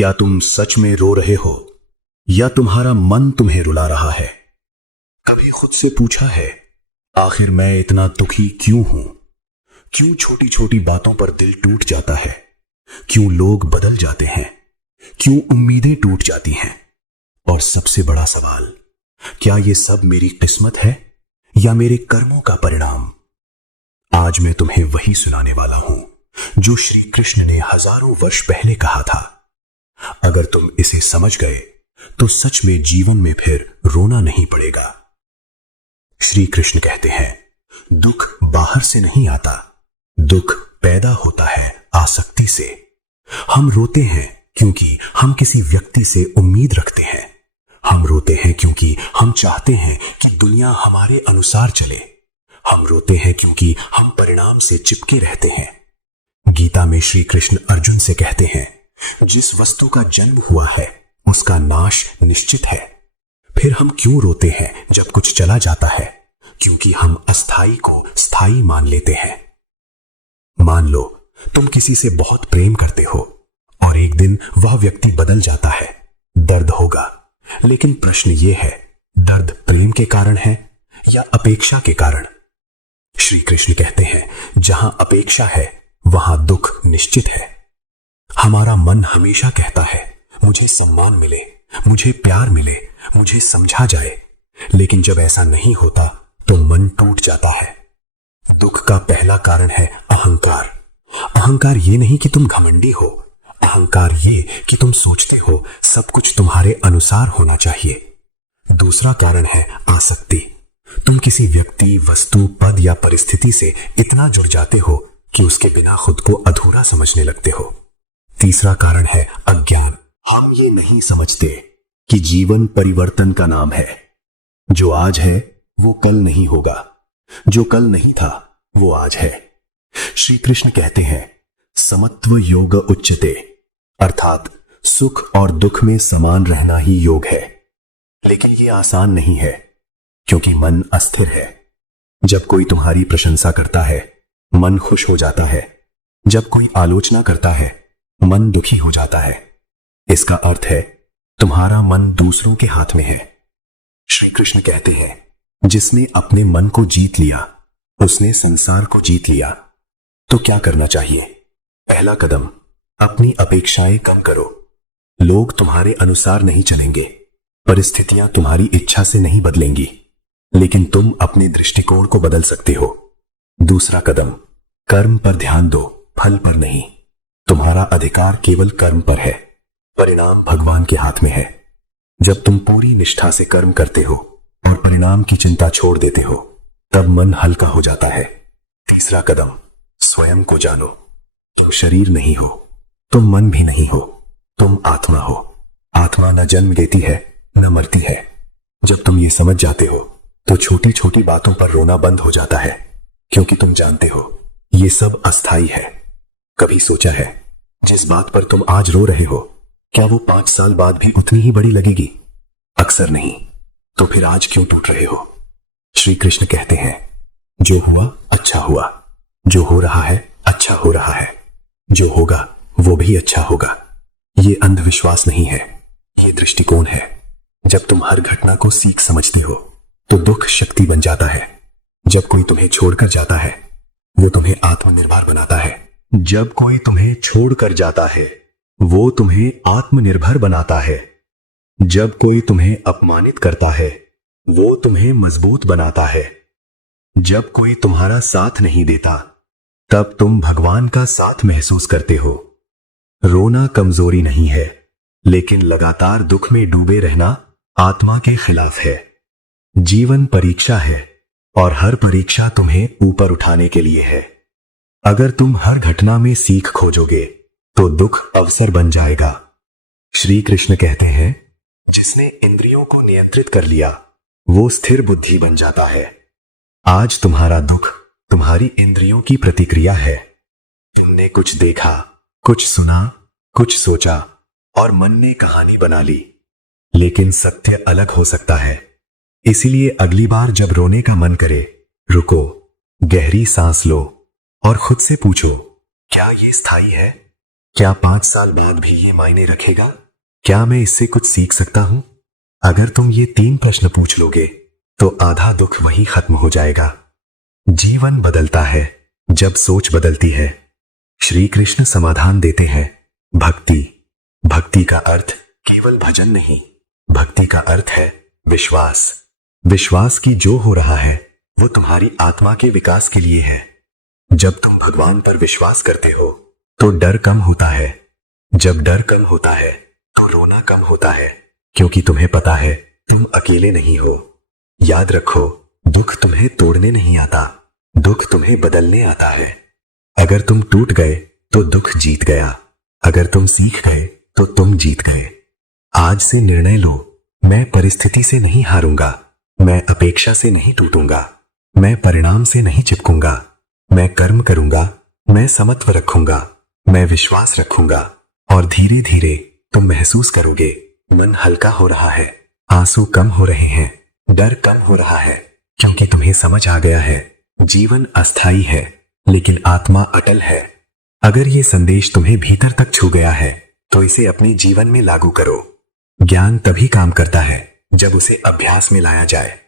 क्या तुम सच में रो रहे हो या तुम्हारा मन तुम्हें रुला रहा है? कभी खुद से पूछा है, आखिर मैं इतना दुखी क्यों हूं? क्यों छोटी छोटी बातों पर दिल टूट जाता है? क्यों लोग बदल जाते हैं? क्यों उम्मीदें टूट जाती हैं? और सबसे बड़ा सवाल, क्या ये सब मेरी किस्मत है या मेरे कर्मों का परिणाम? आज मैं तुम्हें वही सुनाने वाला हूं जो श्री कृष्ण ने हजारों वर्ष पहले कहा था। अगर तुम इसे समझ गए तो सच में जीवन में फिर रोना नहीं पड़ेगा। श्री कृष्ण कहते हैं, दुख बाहर से नहीं आता, दुख पैदा होता है आसक्ति से। हम रोते हैं क्योंकि हम किसी व्यक्ति से उम्मीद रखते हैं। हम रोते हैं क्योंकि हम चाहते हैं कि दुनिया हमारे अनुसार चले। हम रोते हैं क्योंकि हम परिणाम से चिपके रहते हैं। गीता में श्री कृष्ण अर्जुन से कहते हैं, जिस वस्तु का जन्म हुआ है उसका नाश निश्चित है। फिर हम क्यों रोते हैं जब कुछ चला जाता है? क्योंकि हम अस्थाई को स्थायी मान लेते हैं। मान लो तुम किसी से बहुत प्रेम करते हो और एक दिन वह व्यक्ति बदल जाता है। दर्द होगा, लेकिन प्रश्न यह है, दर्द प्रेम के कारण है या अपेक्षा के कारण? श्री कृष्ण कहते हैं, जहां अपेक्षा है वहां दुख निश्चित है। हमारा मन हमेशा कहता है, मुझे सम्मान मिले, मुझे प्यार मिले, मुझे समझा जाए। लेकिन जब ऐसा नहीं होता तो मन टूट जाता है। दुख का पहला कारण है अहंकार। अहंकार ये नहीं कि तुम घमंडी हो, अहंकार ये कि तुम सोचते हो सब कुछ तुम्हारे अनुसार होना चाहिए। दूसरा कारण है आसक्ति। तुम किसी व्यक्ति, वस्तु, पद या परिस्थिति से इतना जुड़ जाते हो कि उसके बिना खुद को अधूरा समझने लगते हो। तीसरा कारण है अज्ञान। हम ये नहीं समझते कि जीवन परिवर्तन का नाम है। जो आज है वो कल नहीं होगा, जो कल नहीं था वो आज है। श्री कृष्ण कहते हैं, समत्व योग उच्यते, अर्थात सुख और दुख में समान रहना ही योग है। लेकिन ये आसान नहीं है क्योंकि मन अस्थिर है। जब कोई तुम्हारी प्रशंसा करता है मन खुश हो जाता है, जब कोई आलोचना करता है मन दुखी हो जाता है। इसका अर्थ है तुम्हारा मन दूसरों के हाथ में है। श्री कृष्ण कहते हैं, जिसने अपने मन को जीत लिया उसने संसार को जीत लिया। तो क्या करना चाहिए? पहला कदम, अपनी अपेक्षाएं कम करो। लोग तुम्हारे अनुसार नहीं चलेंगे, परिस्थितियां तुम्हारी इच्छा से नहीं बदलेंगी, लेकिन तुम अपने दृष्टिकोण को बदल सकते हो। दूसरा कदम, कर्म पर ध्यान दो, फल पर नहीं। तुम्हारा अधिकार केवल कर्म पर है, परिणाम भगवान के हाथ में है। जब तुम पूरी निष्ठा से कर्म करते हो और परिणाम की चिंता छोड़ देते हो, तब मन हल्का हो जाता है। तीसरा कदम, स्वयं को जानो। तुम शरीर नहीं हो, तुम मन भी नहीं हो, तुम आत्मा हो। आत्मा न जन्म लेती है न मरती है। जब तुम ये समझ जाते हो तो छोटी छोटी बातों पर रोना बंद हो जाता है, क्योंकि तुम जानते हो ये सब अस्थाई है। कभी सोचा है, जिस बात पर तुम आज रो रहे हो क्या वो 5 साल बाद भी उतनी ही बड़ी लगेगी? अक्सर नहीं। तो फिर आज क्यों टूट रहे हो? श्री कृष्ण कहते हैं, जो हुआ अच्छा हुआ, जो हो रहा है अच्छा हो रहा है, जो होगा वो भी अच्छा होगा। ये अंधविश्वास नहीं है, ये दृष्टिकोण है। जब तुम हर घटना को सीख समझते हो तो दुख शक्ति बन जाता है। जब कोई तुम्हें छोड़कर जाता है वो तुम्हें आत्मनिर्भर बनाता है। जब कोई तुम्हें छोड़कर जाता है वो तुम्हें आत्मनिर्भर बनाता है। जब कोई तुम्हें अपमानित करता है वो तुम्हें मजबूत बनाता है। जब कोई तुम्हारा साथ नहीं देता तब तुम भगवान का साथ महसूस करते हो। रोना कमजोरी नहीं है, लेकिन लगातार दुख में डूबे रहना आत्मा के खिलाफ है। जीवन परीक्षा है और हर परीक्षा तुम्हें ऊपर उठाने के लिए है। अगर तुम हर घटना में सीख खोजोगे तो दुख अवसर बन जाएगा। श्री कृष्ण कहते हैं, जिसने इंद्रियों को नियंत्रित कर लिया वो स्थिर बुद्धि बन जाता है। आज तुम्हारा दुख तुम्हारी इंद्रियों की प्रतिक्रिया है। तुमने कुछ देखा, कुछ सुना, कुछ सोचा और मन ने कहानी बना ली। लेकिन सत्य अलग हो सकता है। इसीलिए अगली बार जब रोने का मन करे, रुको, गहरी सांस लो और खुद से पूछो, क्या ये स्थायी है क्या 5 साल बाद भी ये मायने रखेगा? क्या मैं इससे कुछ सीख सकता हूं? अगर तुम ये 3 प्रश्न पूछ लोगे तो आधा दुख वहीं खत्म हो जाएगा। जीवन बदलता है जब सोच बदलती है। श्री कृष्ण समाधान देते हैं, भक्ति। भक्ति का अर्थ केवल भजन नहीं, भक्ति का अर्थ है विश्वास। विश्वास की जो हो रहा है वो तुम्हारी आत्मा के विकास के लिए है। जब तुम भगवान पर विश्वास करते हो तो डर कम होता है। जब डर कम होता है तो रोना कम होता है, क्योंकि तुम्हें पता है तुम अकेले नहीं हो। याद रखो, दुख तुम्हें तोड़ने नहीं आता, दुख तुम्हें बदलने आता है। अगर तुम टूट गए तो दुख जीत गया, अगर तुम सीख गए तो तुम जीत गए। आज से निर्णय लो, मैं परिस्थिति से नहीं हारूंगा, मैं अपेक्षा से नहीं टूटूंगा, मैं परिणाम से नहीं चिपकूंगा। मैं कर्म करूंगा, मैं समत्व रखूंगा, मैं विश्वास रखूंगा। और धीरे धीरे तुम महसूस करोगे मन हल्का हो रहा है, आंसू कम हो रहे हैं, डर कम हो रहा है, क्योंकि तुम्हें समझ आ गया है जीवन अस्थाई है लेकिन आत्मा अटल है। अगर ये संदेश तुम्हें भीतर तक छू गया है तो इसे अपने जीवन में लागू करो। ज्ञान तभी काम करता है जब उसे अभ्यास में लाया जाए।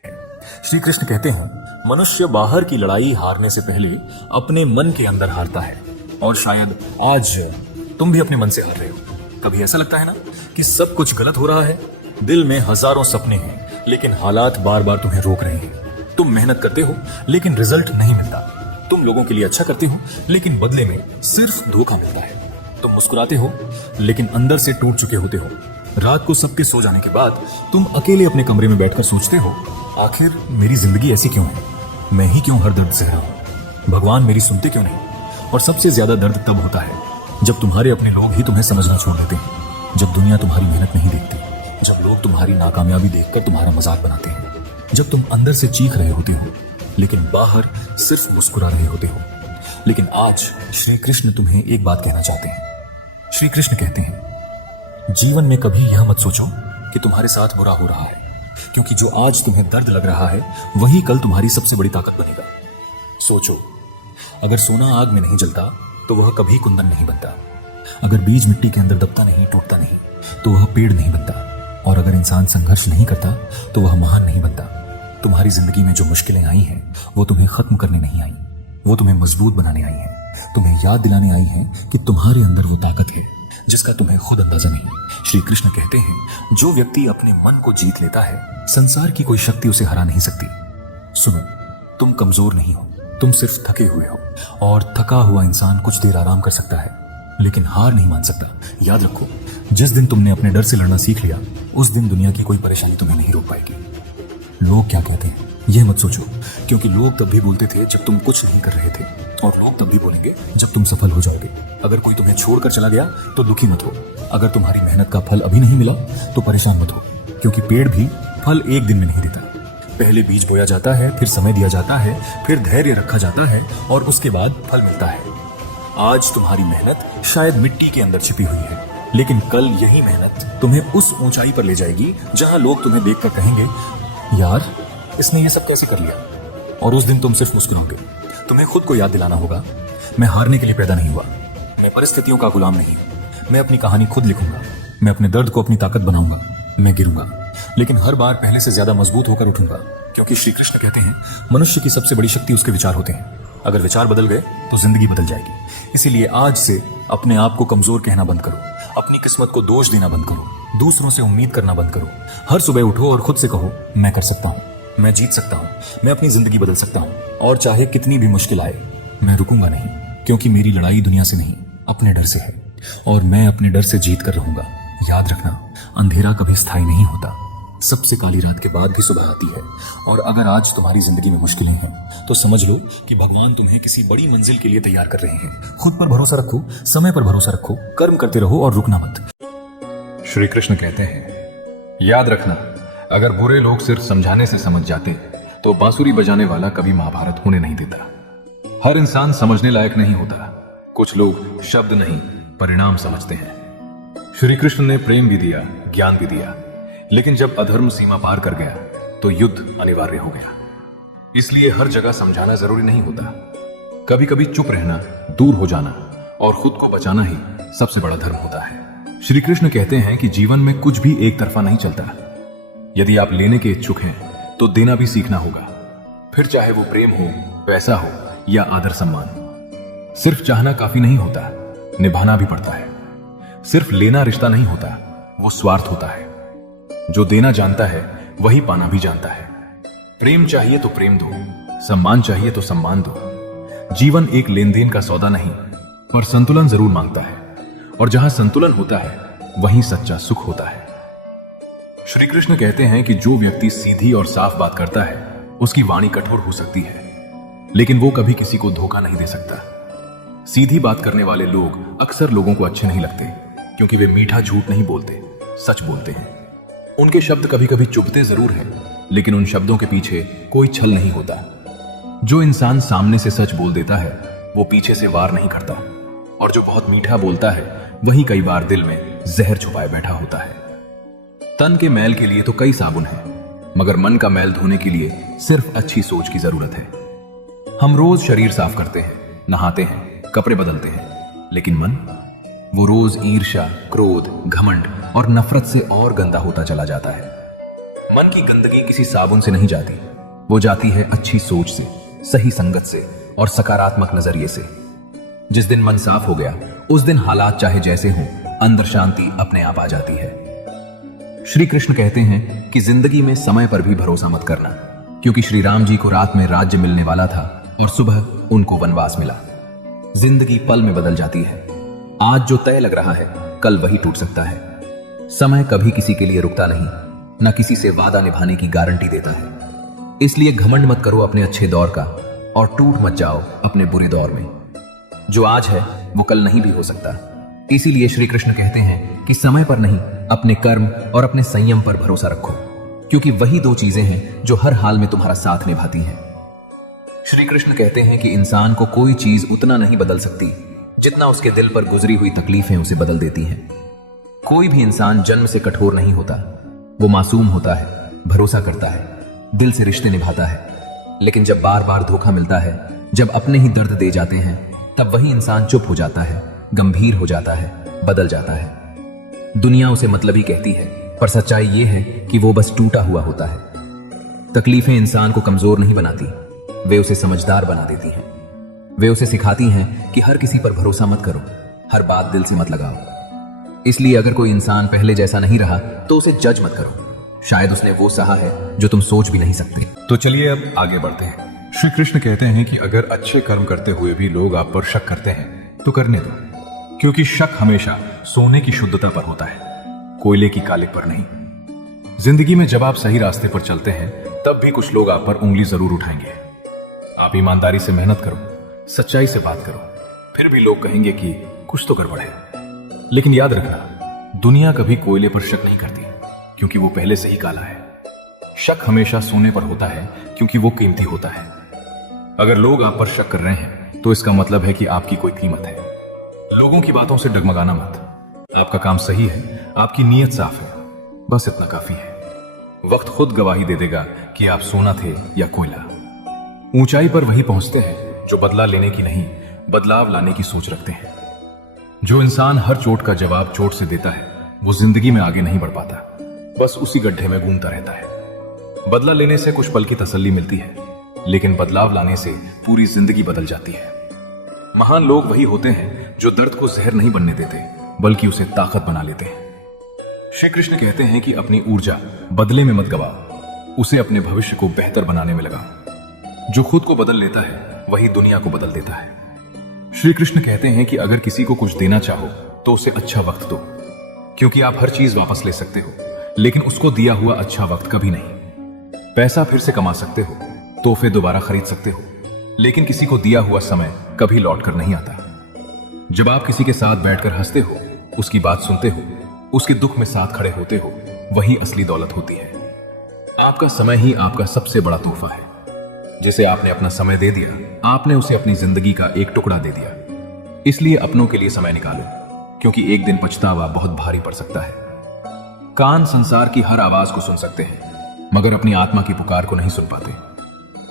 श्री कृष्ण कहते हैं, मनुष्य बाहर की लड़ाई हारने से पहले अपने मन के अंदर हारता है। और शायद आज तुम भी अपने मन से हार रहे हो। कभी ऐसा लगता है ना कि सब कुछ गलत हो रहा है, दिल में हजारों सपने हैं लेकिन हालात बार बार तुम्हें रोक रहे हैं। तुम मेहनत करते हो लेकिन रिजल्ट नहीं मिलता। तुम लोगों के लिए अच्छा करते हो लेकिन बदले में सिर्फ धोखा मिलता है। तुम मुस्कुराते हो लेकिन अंदर से टूट चुके होते हो। रात को सबके सो जाने के बाद तुम अकेले अपने कमरे में बैठकर सोचते हो, आखिर मेरी जिंदगी ऐसी क्यों है? मैं ही क्यों हर दर्द सह रहा हूं? भगवान मेरी सुनते क्यों नहीं? और सबसे ज्यादा दर्द तब होता है जब तुम्हारे अपने लोग ही तुम्हें समझना छोड़ देते हैं, जब दुनिया तुम्हारी मेहनत नहीं देखती, जब लोग तुम्हारी नाकामयाबी देखकर तुम्हारा मजाक बनाते हैं, जब तुम अंदर से चीख रहे होते हो लेकिन बाहर सिर्फ मुस्कुरा रहे होते हो। लेकिन आज श्री कृष्ण तुम्हें एक बात कहना चाहते हैं। श्री कृष्ण कहते हैं, जीवन में कभी यह मत सोचो कि तुम्हारे साथ बुरा हो रहा है, क्योंकि जो आज तुम्हें दर्द लग रहा है वही कल तुम्हारी सबसे बड़ी ताकत बनेगा। सोचो, अगर सोना आग में नहीं जलता तो वह कभी कुंदन नहीं बनता। अगर बीज मिट्टी के अंदर दबता नहीं, टूटता नहीं, तो वह पेड़ नहीं बनता। और अगर इंसान संघर्ष नहीं करता तो वह महान नहीं बनता। तुम्हारी जिंदगी में जो मुश्किलें आई हैं वो तुम्हें खत्म करने नहीं आई, वो तुम्हें मजबूत बनाने आई हैं, तुम्हें याद दिलाने आई हैं कि तुम्हारे अंदर वो ताकत है जिसका तुम्हें खुद अंदाजा नहीं। श्री कृष्ण कहते हैं, जो व्यक्ति अपने मन को जीत लेता है, संसार की कोई शक्ति उसे हरा नहीं सकती। सुनो, तुम कमजोर नहीं हो, तुम सिर्फ थके हुए हो। और थका हुआ इंसान कुछ देर आराम कर सकता है लेकिन हार नहीं मान सकता। याद रखो, जिस दिन तुमने अपने डर से लड़ना सीख लिया, उस दिन दुनिया की कोई परेशानी तुम्हें नहीं रोक पाएगी। लोग क्या कहते हैं यह मत सोचो, क्योंकि लोग तब भी बोलते थे जब तुम कुछ नहीं कर रहे थे, और लोग तब भी बोलेंगे जब तुम सफल हो जाओगे। अगर कोई तुम्हें छोड़कर चला गया तो दुखी मत हो। अगर तुम्हारी मेहनत का फल अभी नहीं मिला तो परेशान मत हो, क्योंकि पेड़ भी फल एक दिन में नहीं देता। पहले बीज बोया जाता है, फिर समय दिया जाता है, फिर धैर्य रखा जाता है और उसके बाद फल मिलता है। आज तुम्हारी मेहनत शायद मिट्टी के अंदर छिपी हुई है, लेकिन कल यही मेहनत तुम्हें उस ऊंचाई पर ले जाएगी जहां लोग तुम्हें देखकर कहेंगे, यार इसने ये सब कैसे कर लिया? और उस दिन तुम सिर्फ मुस्कुराओगे। तुम्हें खुद को याद दिलाना होगा, मैं हारने के लिए पैदा नहीं हुआ, मैं परिस्थितियों का गुलाम नहीं हूं। मैं अपनी कहानी खुद लिखूंगा, मैं अपने दर्द को अपनी ताकत बनाऊंगा। मैं गिरूंगा लेकिन हर बार पहले से ज्यादा मजबूत होकर उठूंगा, क्योंकि श्री कृष्ण कहते हैं, मनुष्य की सबसे बड़ी शक्ति उसके विचार होते हैं। अगर विचार बदल गए तो जिंदगी बदल जाएगी। इसीलिए आज से अपने आप को कमजोर कहना बंद करो, अपनी किस्मत को दोष देना बंद करो, दूसरों से उम्मीद करना बंद करो। हर सुबह उठो और खुद से कहो, मैं कर सकता हूं, मैं जीत सकता हूं, मैं अपनी जिंदगी बदल सकता हूं। और चाहे कितनी भी मुश्किल आए, मैं रुकूंगा नहीं, क्योंकि मेरी लड़ाई दुनिया से नहीं, अपने डर से है, और मैं अपने डर से जीत कर रहूंगा। याद रखना, अंधेरा कभी स्थायी नहीं होता, सबसे काली रात के बाद भी सुबह आती है। और अगर आज तुम्हारी जिंदगी में मुश्किलें हैं तो समझ लो कि भगवान तुम्हें किसी बड़ी मंजिल के लिए तैयार कर रहे हैं। खुद पर भरोसा रखो, समय पर भरोसा रखो, कर्म करते रहो और रुकना मत। श्री कृष्ण कहते हैं, याद रखना, अगर बुरे लोग सिर्फ समझाने से समझ जाते तो बांसुरी बजाने वाला कभी महाभारत होने नहीं देता। हर इंसान समझने लायक नहीं होता, कुछ लोग शब्द नहीं परिणाम समझते हैं। श्री कृष्ण ने प्रेम भी दिया, ज्ञान भी दिया, लेकिन जब अधर्म सीमा पार कर गया तो युद्ध अनिवार्य हो गया। इसलिए हर जगह समझाना जरूरी नहीं होता, कभी कभी चुप रहना, दूर हो जाना और खुद को बचाना ही सबसे बड़ा धर्म होता है। श्री कृष्ण कहते हैं कि जीवन में कुछ भी एक तरफा नहीं चलता। यदि आप लेने के इच्छुक हैं तो देना भी सीखना होगा, फिर चाहे वो प्रेम हो, पैसा हो या आदर सम्मान। सिर्फ चाहना काफी नहीं होता, निभाना भी पड़ता है। सिर्फ लेना रिश्ता नहीं होता, वो स्वार्थ होता है। जो देना जानता है वही पाना भी जानता है। प्रेम चाहिए तो प्रेम दो, सम्मान चाहिए तो सम्मान दो। जीवन एक लेन देन का सौदा नहीं, पर संतुलन जरूर मांगता है, और जहां संतुलन होता है वहीं सच्चा सुख होता है। श्री कृष्ण कहते हैं कि जो व्यक्ति सीधी और साफ बात करता है उसकी वाणी कठोर हो सकती है, लेकिन वो कभी किसी को धोखा नहीं दे सकता। सीधी बात करने वाले लोग अक्सर लोगों को अच्छे नहीं लगते, क्योंकि वे मीठा झूठ नहीं बोलते, सच बोलते हैं। उनके शब्द कभी कभी चुभते जरूर हैं, लेकिन उन शब्दों के पीछे कोई छल नहीं होता। जो इंसान सामने से सच बोल देता है वो पीछे से वार नहीं करता, और जो बहुत मीठा बोलता है वही कई बार दिल में जहर छुपाए बैठा होता है। तन के मैल के लिए तो कई साबुन हैं, मगर मन का मैल धोने के लिए सिर्फ अच्छी सोच की जरूरत है। हम रोज शरीर साफ करते हैं, नहाते हैं, कपड़े बदलते हैं, लेकिन मन, वो रोज ईर्ष्या, क्रोध, घमंड और नफरत से और गंदा होता चला जाता है। मन की गंदगी किसी साबुन से नहीं जाती, वो जाती है अच्छी सोच से, सही संगत से और सकारात्मक नजरिए से। जिस दिन मन साफ हो गया उस दिन हालात चाहे जैसे हों, अंदर शांति अपने आप आ जाती है। श्री कृष्ण कहते हैं कि जिंदगी में समय पर भी भरोसा मत करना, क्योंकि श्री राम जी को रात में राज्य मिलने वाला था और सुबह उनको वनवास मिला। जिंदगी पल में बदल जाती है। आज जो तय लग रहा है कल वही टूट सकता है। समय कभी किसी के लिए रुकता नहीं, न किसी से वादा निभाने की गारंटी देता है। इसलिए घमंड मत करो अपने अच्छे दौर का, और टूट मत जाओ अपने बुरे दौर में। जो आज है वो कल नहीं भी हो सकता। इसीलिए श्री कृष्ण कहते हैं कि समय पर नहीं, अपने कर्म और अपने संयम पर भरोसा रखो, क्योंकि वही दो चीजें हैं जो हर हाल में तुम्हारा साथ निभाती हैं। श्री कृष्ण कहते हैं कि इंसान को कोई चीज उतना नहीं बदल सकती जितना उसके दिल पर गुजरी हुई तकलीफें उसे बदल देती हैं। कोई भी इंसान जन्म से कठोर नहीं होता, वो मासूम होता है, भरोसा करता है, दिल से रिश्ते निभाता है। लेकिन जब बार बार धोखा मिलता है, जब अपने ही दर्द दे जाते हैं, तब वही इंसान चुप हो जाता है, गंभीर हो जाता है, बदल जाता है। दुनिया उसे मतलबी कहती है, पर सच्चाई ये है कि वो बस टूटा हुआ होता है। तकलीफें इंसान को कमजोर नहीं बनाती, वे उसे समझदार बना देती हैं। वे उसे सिखाती हैं कि हर किसी पर भरोसा मत करो, हर बात दिल से मत लगाओ। इसलिए अगर कोई इंसान पहले जैसा नहीं रहा तो उसे जज मत करो, शायद उसने वो सहा है जो तुम सोच भी नहीं सकते। तो चलिए अब आगे बढ़ते हैं। श्री कृष्ण कहते हैं कि अगर अच्छे कर्म करते हुए भी लोग आप पर शक करते हैं तो करने दो, क्योंकि शक हमेशा सोने की शुद्धता पर होता है, कोयले की कालिक पर नहीं। जिंदगी में जब आप सही रास्ते पर चलते हैं तब भी कुछ लोग आप पर उंगली जरूर उठाएंगे। आप ईमानदारी से मेहनत करो, सच्चाई से बात करो, फिर भी लोग कहेंगे कि कुछ तो गड़बड़ है। लेकिन याद रखना, दुनिया कभी कोयले पर शक नहीं करती, क्योंकि वो पहले से ही काला है। शक हमेशा सोने पर होता है, क्योंकि वो कीमती होता है। अगर लोग आप पर शक कर रहे हैं तो इसका मतलब है कि आपकी कोई कीमत है। लोगों की बातों से डगमगाना मत। आपका काम सही है, आपकी नीयत साफ है, बस इतना काफी है। वक्त खुद गवाही दे देगा कि आप सोना थे या कोयला। ऊंचाई पर वही पहुंचते हैं जो बदला लेने की नहीं, बदलाव लाने की सोच रखते हैं। जो इंसान हर चोट का जवाब चोट से देता है वो जिंदगी में आगे नहीं बढ़ पाता, बस उसी गड्ढे में घूमता रहता है। बदला लेने से कुछ पल की तसल्ली मिलती है, लेकिन बदलाव लाने से पूरी जिंदगी बदल जाती है। महान लोग वही होते हैं जो दर्द को जहर नहीं बनने देते, बल्कि उसे ताकत बना लेते हैं। श्री कृष्ण कहते हैं कि अपनी ऊर्जा बदले में मत गवाओ, उसे अपने भविष्य को बेहतर बनाने में लगाओ। जो खुद को बदल लेता है वही दुनिया को बदल देता है। श्री कृष्ण कहते हैं कि अगर किसी को कुछ देना चाहो तो उसे अच्छा वक्त दो, क्योंकि आप हर चीज वापस ले सकते हो, लेकिन उसको दिया हुआ अच्छा वक्त कभी नहीं। पैसा फिर से कमा सकते हो, तोहफे दोबारा खरीद सकते हो, लेकिन किसी को दिया हुआ समय कभी लौट कर नहीं आता। जब आप किसी के साथ बैठकर हंसते हो, उसकी बात सुनते हो, उसके दुख में साथ खड़े होते हो, वही असली दौलत होती है। आपका समय ही आपका सबसे बड़ा तोहफा है। जिसे आपने अपना समय दे दिया, आपने उसे अपनी जिंदगी का एक टुकड़ा दे दिया। इसलिए अपनों के लिए समय निकालो, क्योंकि एक दिन पछतावा बहुत भारी पड़ सकता है। कान संसार की हर आवाज को सुन सकते हैं, मगर अपनी आत्मा की पुकार को नहीं सुन पाते।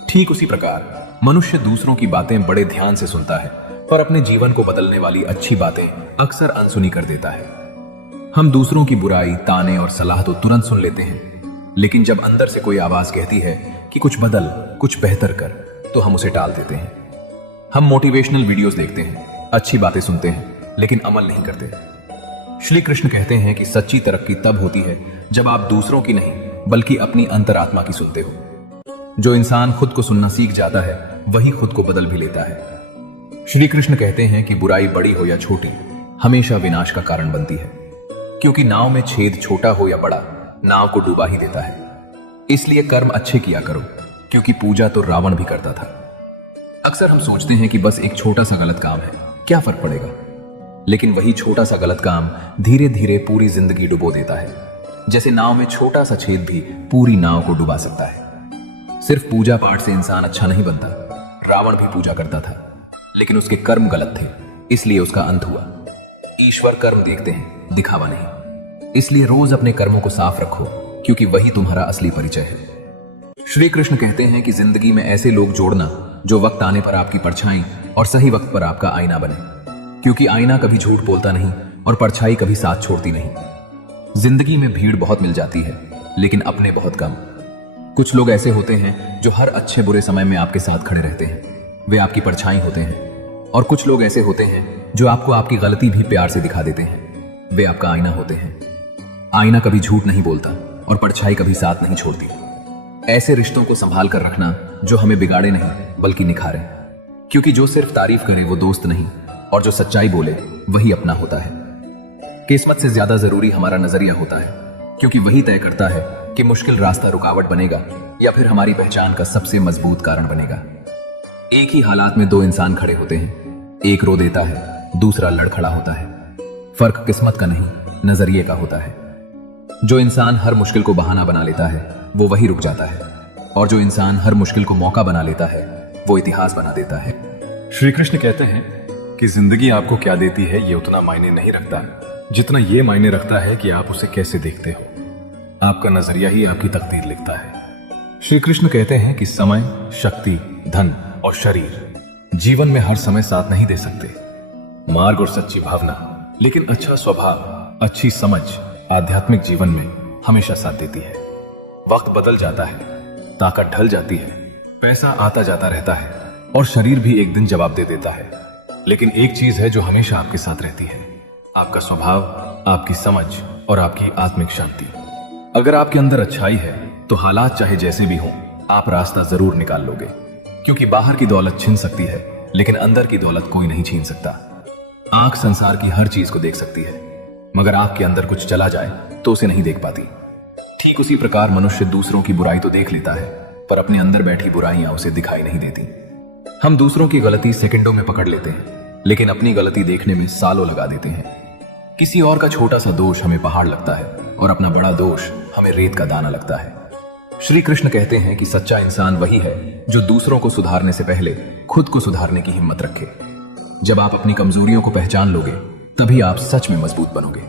ठीक उसी प्रकार मनुष्य दूसरों की बातें बड़े ध्यान से सुनता है, पर अपने जीवन को बदलने वाली अच्छी बातें अक्सर अनसुनी कर देता है। हम दूसरों की बुराई, ताने और सलाह तो तुरंत सुन लेते हैं, लेकिन जब अंदर से कोई आवाज कहती है कि कुछ बदल, कुछ बेहतर कर, तो हम उसे टाल देते हैं। हम मोटिवेशनल वीडियोस देखते हैं, अच्छी बातें सुनते हैं, लेकिन अमल नहीं करते। श्री कृष्ण कहते हैं कि सच्ची तरक्की तब होती है जब आप दूसरों की नहीं बल्कि अपनी अंतरात्मा की सुनते हो। जो इंसान खुद को सुनना सीख जाता है वही खुद को बदल भी लेता है। श्री कृष्ण कहते हैं कि बुराई बड़ी हो या छोटी हमेशा विनाश का कारण बनती है, क्योंकि नाव में छेद छोटा हो या बड़ा नाव को डुबा ही देता है। इसलिए कर्म अच्छे किया करो, क्योंकि पूजा तो रावण भी करता था। अक्सर हम सोचते हैं कि बस एक छोटा सा गलत काम है, क्या फर्क पड़ेगा, लेकिन वही छोटा सा गलत काम धीरे धीरे पूरी जिंदगी डुबो देता है। जैसे नाव में छोटा सा छेद भी पूरी नाव को डुबा सकता है। सिर्फ पूजा पाठ से इंसान अच्छा नहीं बनता। रावण भी पूजा करता था, लेकिन उसके कर्म गलत थे, इसलिए उसका अंत हुआ। ईश्वर कर्म देखते हैं, दिखावा नहीं। इसलिए रोज अपने कर्मों को साफ रखो, क्योंकि वही तुम्हारा असली परिचय है। श्री कृष्ण कहते हैं कि जिंदगी में ऐसे लोग जोड़ना जो वक्त आने पर आपकी परछाई और सही वक्त पर आपका आईना बने, क्योंकि आईना कभी झूठ बोलता नहीं और परछाई कभी साथ छोड़ती नहीं। जिंदगी में भीड़ बहुत मिल जाती है, लेकिन अपने बहुत कम। कुछ लोग ऐसे होते हैं जो हर अच्छे बुरे समय में आपके साथ खड़े रहते हैं, वे आपकी परछाई होते हैं। और कुछ लोग ऐसे होते हैं जो आपको आपकी गलती भी प्यार से दिखा देते हैं, वे आपका आईना होते हैं। आईना कभी झूठ नहीं बोलता और परछाई कभी साथ नहीं छोड़ती। ऐसे रिश्तों को संभाल कर रखना जो हमें बिगाड़े नहीं बल्कि निखारे, क्योंकि जो सिर्फ तारीफ करे वो दोस्त नहीं, और जो सच्चाई बोले वही अपना होता है। किस्मत से ज्यादा जरूरी हमारा नजरिया होता है, क्योंकि वही तय करता है कि मुश्किल रास्ता रुकावट बनेगा या फिर हमारी पहचान का सबसे मजबूत कारण बनेगा। एक ही हालात में दो इंसान खड़े होते हैं, एक रो देता है, दूसरा लड़ खड़ा होता है। फर्क किस्मत का नहीं, नजरिए का होता है। जो इंसान हर मुश्किल को बहाना बना लेता है वो वही रुक जाता है, और जो इंसान हर मुश्किल को मौका बना लेता है वो इतिहास बना देता है। श्री कृष्ण कहते हैं कि जिंदगी आपको क्या देती है ये उतना मायने नहीं रखता, जितना ये मायने रखता है कि आप उसे कैसे देखते हो। आपका नजरिया ही आपकी तकदीर लिखता है। श्री कृष्ण कहते हैं कि समय, शक्ति, धन और शरीर जीवन में हर समय साथ नहीं दे सकते। मार्ग और सच्ची भावना, लेकिन अच्छा स्वभाव, अच्छी समझ आध्यात्मिक जीवन में हमेशा साथ देती है। वक्त बदल जाता है, ताकत ढल जाती है, पैसा आता जाता रहता है और शरीर भी एक दिन जवाब दे देता है, लेकिन एक चीज है जो हमेशा आपके साथ रहती है, आपका स्वभाव, आपकी समझ और आपकी आत्मिक शांति। अगर आपके अंदर अच्छाई है तो हालात चाहे जैसे भी हों आप रास्ता जरूर निकाल लोगे, क्योंकि बाहर की दौलत छिन सकती है लेकिन अंदर की दौलत कोई नहीं छीन सकता। आंख संसार की हर चीज को देख सकती है, मगर आंख के अंदर कुछ चला जाए तो उसे नहीं देख पाती। ठीक उसी प्रकार मनुष्य दूसरों की बुराई तो देख लेता है, पर अपने अंदर बैठी बुराइयां उसे दिखाई नहीं देती। हम दूसरों की गलती सेकंडों में पकड़ लेते हैं, लेकिन अपनी गलती देखने में सालों लगा देते हैं। किसी और का छोटा सा दोष हमें पहाड़ लगता है और अपना बड़ा दोष हमें रेत का दाना लगता है। श्री कृष्ण कहते हैं कि सच्चा इंसान वही है जो दूसरों को सुधारने से पहले खुद को सुधारने की हिम्मत रखे। जब आप अपनी कमजोरियों को पहचान लोगे तभी आप सच में मजबूत बनोगे।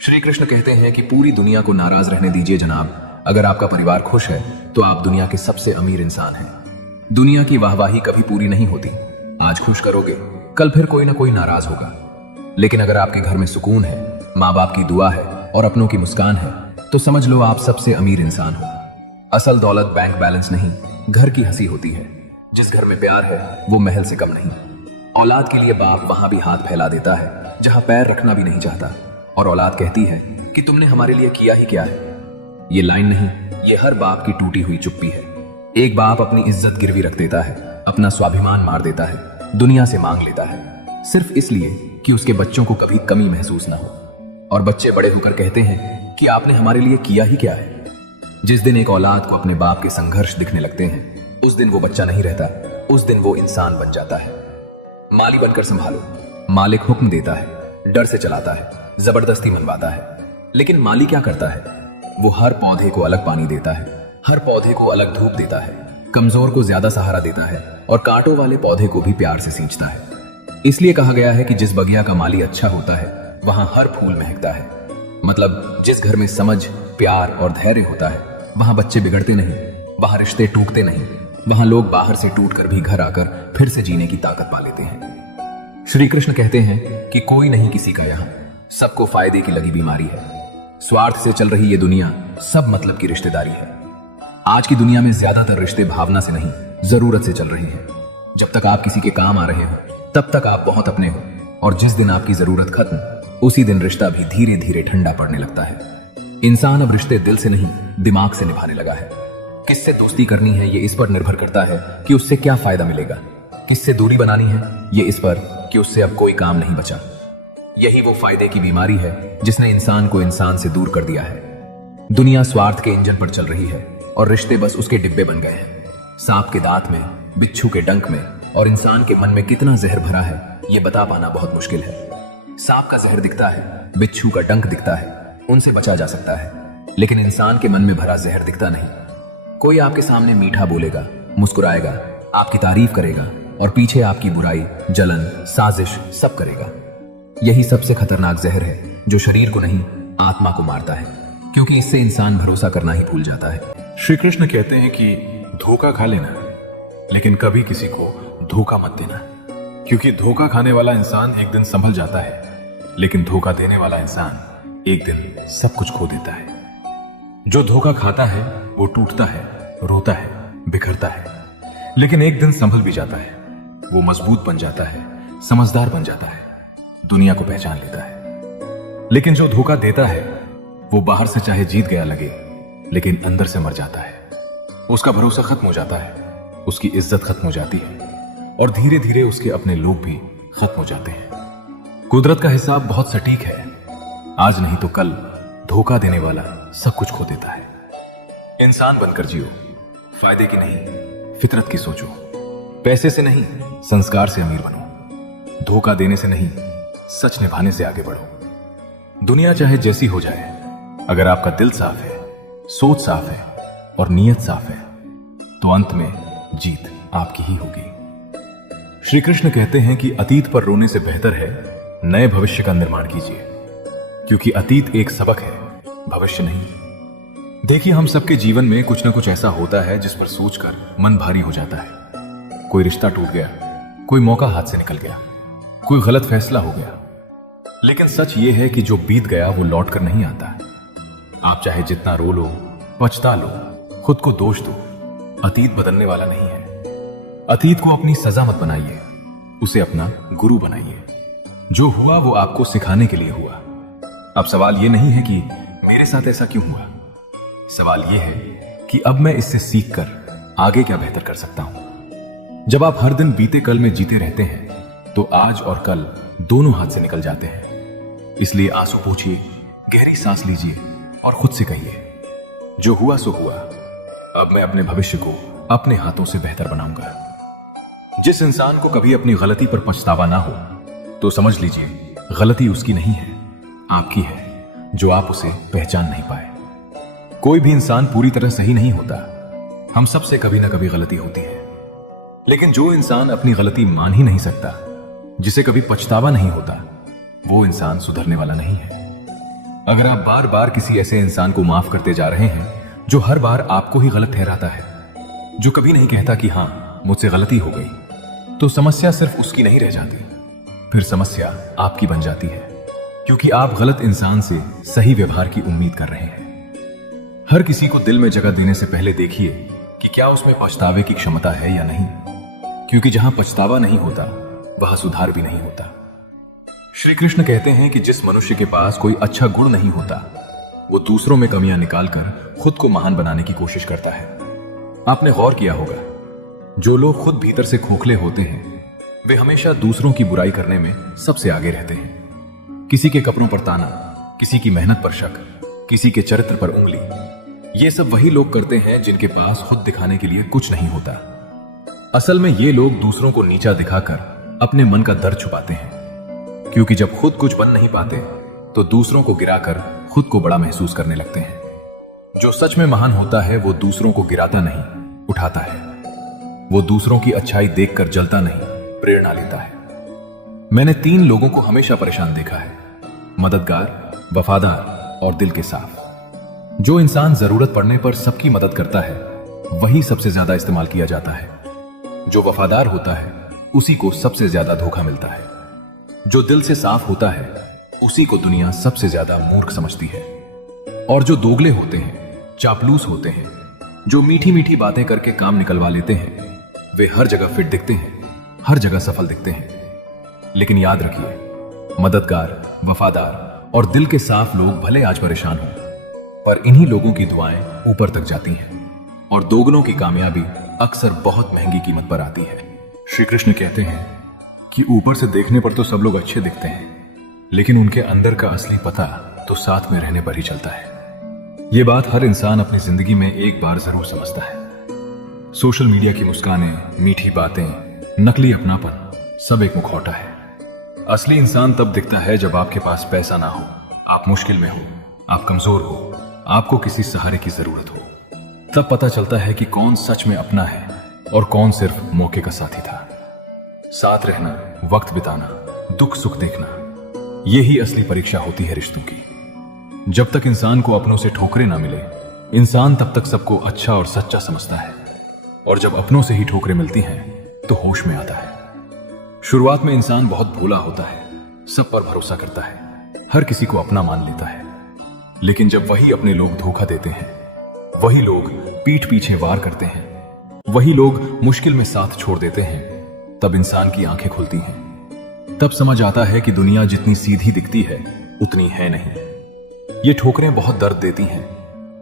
श्री कृष्ण कहते हैं कि पूरी दुनिया को नाराज रहने दीजिए जनाब, अगर आपका परिवार खुश है तो आप दुनिया के सबसे अमीर इंसान हैं। दुनिया की वाहवाही कभी पूरी नहीं होती। आज खुश करोगे, कल फिर कोई ना कोई नाराज होगा। लेकिन अगर आपके घर में सुकून है, माँ बाप की दुआ है और अपनों की मुस्कान है, तो समझ लो आप सबसे अमीर इंसान हो। असल दौलत बैंक बैलेंस नहीं, घर की हंसी होती है। जिस घर में प्यार है वो महल से कम नहीं। औलाद के लिए बाप वहां भी हाथ फैला देता है जहां पैर रखना भी नहीं चाहता, और औलाद कहती है कि तुमने हमारे लिए किया ही क्या है। ये लाइन नहीं, ये हर बाप की टूटी हुई चुप्पी है। एक बाप अपनी इज्जत गिरवी रख देता है, अपना स्वाभिमान मार देता है, दुनिया से मांग लेता है, सिर्फ इसलिए कि उसके बच्चों को कभी कमी महसूस ना हो। और बच्चे बड़े होकर कहते हैं कि आपने हमारे लिए किया ही क्या है। जिस दिन एक औलाद को अपने बाप के संघर्ष दिखने लगते हैं, उस दिन वो बच्चा नहीं रहता, उस दिन वो इंसान बन जाता है। माली बनकर संभालो, मालिक हुक्म देता है, डर से चलाता है, जबरदस्ती मनवाता है, लेकिन माली क्या करता है? वो हर पौधे को अलग पानी देता है, हर पौधे को अलग धूप देता है, कमजोर को ज्यादा सहारा देता है और कांटों वाले पौधे को भी प्यार से सींचता है। इसलिए कहा गया है कि जिस बगिया का माली अच्छा होता है वहां हर फूल महकता है। मतलब जिस घर में समझ, प्यार और धैर्य होता है वहां बच्चे बिगड़ते नहीं, वहां रिश्ते टूटते नहीं, वहां लोग बाहर से टूट कर भी घर आकर फिर से जीने की ताकत पा लेते हैं। श्री कृष्ण कहते हैं कि कोई नहीं किसी का यहां, सबको फायदे की लगी बीमारी है। स्वार्थ से चल रही ये दुनिया सब मतलब की रिश्तेदारी है। आज की दुनिया में ज्यादातर रिश्ते भावना से नहीं, जरूरत से चल रहे हैं। जब तक आप किसी के काम आ रहे हो तब तक आप बहुत अपने हो, और जिस दिन आपकी जरूरत खत्म, उसी दिन रिश्ता भी धीरे धीरे ठंडा पड़ने लगता है। इंसान अब रिश्ते दिल से नहीं, दिमाग से निभाने लगा है। किससे दोस्ती करनी है ये इस पर निर्भर करता है कि उससे क्या फायदा मिलेगा। किससे दूरी बनानी है ये इस पर कि उससे अब कोई काम नहीं बचा। यही वो फायदे की बीमारी है जिसने इंसान को इंसान से दूर कर दिया है। दुनिया स्वार्थ के इंजन पर चल रही है और रिश्ते बस उसके डिब्बे बन गए हैं। सांप के दांत में, बिच्छू के डंक में और इंसान के मन में कितना जहर भरा है ये बता पाना बहुत मुश्किल है। सांप का जहर दिखता है, बिच्छू का डंक दिखता है, उनसे बचा जा सकता है, लेकिन इंसान के मन में भरा जहर दिखता नहीं। कोई आपके सामने मीठा बोलेगा, मुस्कुराएगा, आपकी तारीफ करेगा और पीछे आपकी बुराई, जलन, साजिश सब करेगा। यही सबसे खतरनाक जहर है जो शरीर को नहीं, आत्मा को मारता है, क्योंकि इससे इंसान भरोसा करना ही भूल जाता है। श्री कृष्ण कहते हैं कि धोखा खा लेना, लेकिन कभी किसी को धोखा मत देना, क्योंकि धोखा खाने वाला इंसान एक दिन संभल जाता है, लेकिन धोखा देने वाला इंसान एक दिन सब कुछ खो देता है। जो धोखा खाता है वो टूटता है, रोता है, बिखरता है, लेकिन एक दिन संभल भी जाता है। वो मजबूत बन जाता है, समझदार बन जाता है, दुनिया को पहचान लेता है। लेकिन जो धोखा देता है वो बाहर से चाहे जीत गया लगे, लेकिन अंदर से मर जाता है। उसका भरोसा खत्म हो जाता है, उसकी इज्जत खत्म हो जाती है और धीरे धीरे उसके अपने लोग भी खत्म हो जाते हैं। कुदरत का हिसाब बहुत सटीक है। आज नहीं तो कल धोखा देने वाला सब कुछ खो देता है। इंसान बनकर जियो, फायदे की नहीं, फितरत की सोचो। पैसे से नहीं, संस्कार से अमीर बनो। धोखा देने से नहीं, सच निभाने से आगे बढ़ो। दुनिया चाहे जैसी हो जाए, अगर आपका दिल साफ है, सोच साफ है और नीयत साफ है, तो अंत में जीत आपकी ही होगी। श्री कृष्ण कहते हैं कि अतीत पर रोने से बेहतर है नए भविष्य का निर्माण कीजिए, क्योंकि अतीत एक सबक है, भविष्य नहीं। देखिए, हम सबके जीवन में कुछ ना कुछ ऐसा होता है जिस पर सोचकर मन भारी हो जाता है। कोई रिश्ता टूट गया, कोई मौका हाथ से निकल गया, कोई गलत फैसला हो गया। लेकिन सच ये है कि जो बीत गया वो लौट कर नहीं आता। आप चाहे जितना रो लो, पछता लो, खुद को दोष दो, अतीत बदलने वाला नहीं है। अतीत को अपनी सजा मत बनाइए, उसे अपना गुरु बनाइए। जो हुआ वो आपको सिखाने के लिए हुआ। अब सवाल ये नहीं है कि मेरे साथ ऐसा क्यों हुआ, सवाल ये है कि अब मैं इससे सीखकर आगे क्या बेहतर कर सकता हूं। जब आप हर दिन बीते कल में जीते रहते हैं तो आज और कल दोनों हाथ से निकल जाते हैं। इसलिए आंसू पोंछिए, गहरी सांस लीजिए और खुद से कहिए, जो हुआ सो हुआ, अब मैं अपने भविष्य को अपने हाथों से बेहतर बनाऊंगा। जिस इंसान को कभी अपनी गलती पर पछतावा ना हो तो समझ लीजिए गलती उसकी नहीं है, आपकी है, जो आप उसे पहचान नहीं पाए। कोई भी इंसान पूरी तरह सही नहीं होता, हम सबसे कभी ना कभी गलती होती है। लेकिन जो इंसान अपनी गलती मान ही नहीं सकता, जिसे कभी पछतावा नहीं होता, वो इंसान सुधरने वाला नहीं है। अगर आप बार बार किसी ऐसे इंसान को माफ करते जा रहे हैं जो हर बार आपको ही गलत ठहराता है, जो कभी नहीं कहता कि हां मुझसे गलती हो गई, तो समस्या सिर्फ उसकी नहीं रह जाती, फिर समस्या आपकी बन जाती है, क्योंकि आप गलत इंसान से सही व्यवहार की उम्मीद कर रहे हैं। हर किसी को दिल में जगह देने से पहले देखिए कि क्या उसमें पछतावे की क्षमता है या नहीं, क्योंकि जहां पछतावा नहीं होता वहां सुधार भी नहीं होता। श्री कृष्ण कहते हैं कि जिस मनुष्य के पास कोई अच्छा गुण नहीं होता, वो दूसरों में कमियां निकालकर खुद को महान बनाने की कोशिश करता है। आपने गौर किया होगा, जो लोग खुद भीतर से खोखले होते हैं वे हमेशा दूसरों की बुराई करने में सबसे आगे रहते हैं। किसी के कपड़ों पर ताना, किसी की मेहनत पर शक, किसी के चरित्र पर उंगली, ये सब वही लोग करते हैं जिनके पास खुद दिखाने के लिए कुछ नहीं होता। असल में ये लोग दूसरों को नीचा दिखाकर अपने मन का दर्द छुपाते हैं, क्योंकि जब खुद कुछ बन नहीं पाते तो दूसरों को गिराकर खुद को बड़ा महसूस करने लगते हैं। जो सच में महान होता है वो दूसरों को गिराता नहीं, उठाता है। वो दूसरों की अच्छाई देखकर जलता नहीं, प्रेरणा लेता है। मैंने 3 लोगों को हमेशा परेशान देखा है, मददगार, वफादार और दिल के साफ। जो इंसान जरूरत पड़ने पर सबकी मदद करता है वही सबसे ज्यादा इस्तेमाल किया जाता है। जो वफादार होता है उसी को सबसे ज्यादा धोखा मिलता है। जो दिल से साफ होता है उसी को दुनिया सबसे ज्यादा मूर्ख समझती है। और जो दोगले होते हैं, चापलूस होते हैं, जो मीठी मीठी बातें करके काम निकलवा लेते हैं, वे हर जगह फिट दिखते हैं, हर जगह सफल दिखते हैं। लेकिन याद रखिए, मददगार, वफादार और दिल के साफ लोग भले आज परेशान हों, पर इन्हीं लोगों की दुआएं ऊपर तक जाती हैं और दोगलों की कामयाबी अक्सर बहुत महंगी कीमत पर आती है। श्री कृष्ण कहते हैं कि ऊपर से देखने पर तो सब लोग अच्छे दिखते हैं, लेकिन उनके अंदर का असली पता तो साथ में रहने पर ही चलता है। ये बात हर इंसान अपनी जिंदगी में एक बार जरूर समझता है। सोशल मीडिया की मुस्कानें, मीठी बातें, नकली अपनापन, सब एक मुखौटा है। असली इंसान तब दिखता है जब आपके पास पैसा ना हो, आप मुश्किल में हो, आप कमजोर हो, आपको किसी सहारे की जरूरत हो। तब पता चलता है कि कौन सच में अपना है और कौन सिर्फ मौके का साथी था। साथ रहना, वक्त बिताना, दुख सुख देखना, यही असली परीक्षा होती है रिश्तों की। जब तक इंसान को अपनों से ठोकरें ना मिले, इंसान तब तक सबको अच्छा और सच्चा समझता है, और जब अपनों से ही ठोकरें मिलती हैं तो होश में आता है। शुरुआत में इंसान बहुत भोला होता है, सब पर भरोसा करता है, हर किसी को अपना मान लेता है। लेकिन जब वही अपने लोग धोखा देते हैं, वही लोग पीठ पीछे वार करते हैं, वही लोग मुश्किल में साथ छोड़ देते हैं, तब इंसान की आंखें खुलती हैं। तब समझ आता है कि दुनिया जितनी सीधी दिखती है उतनी है नहीं। ये ठोकरें बहुत दर्द देती हैं,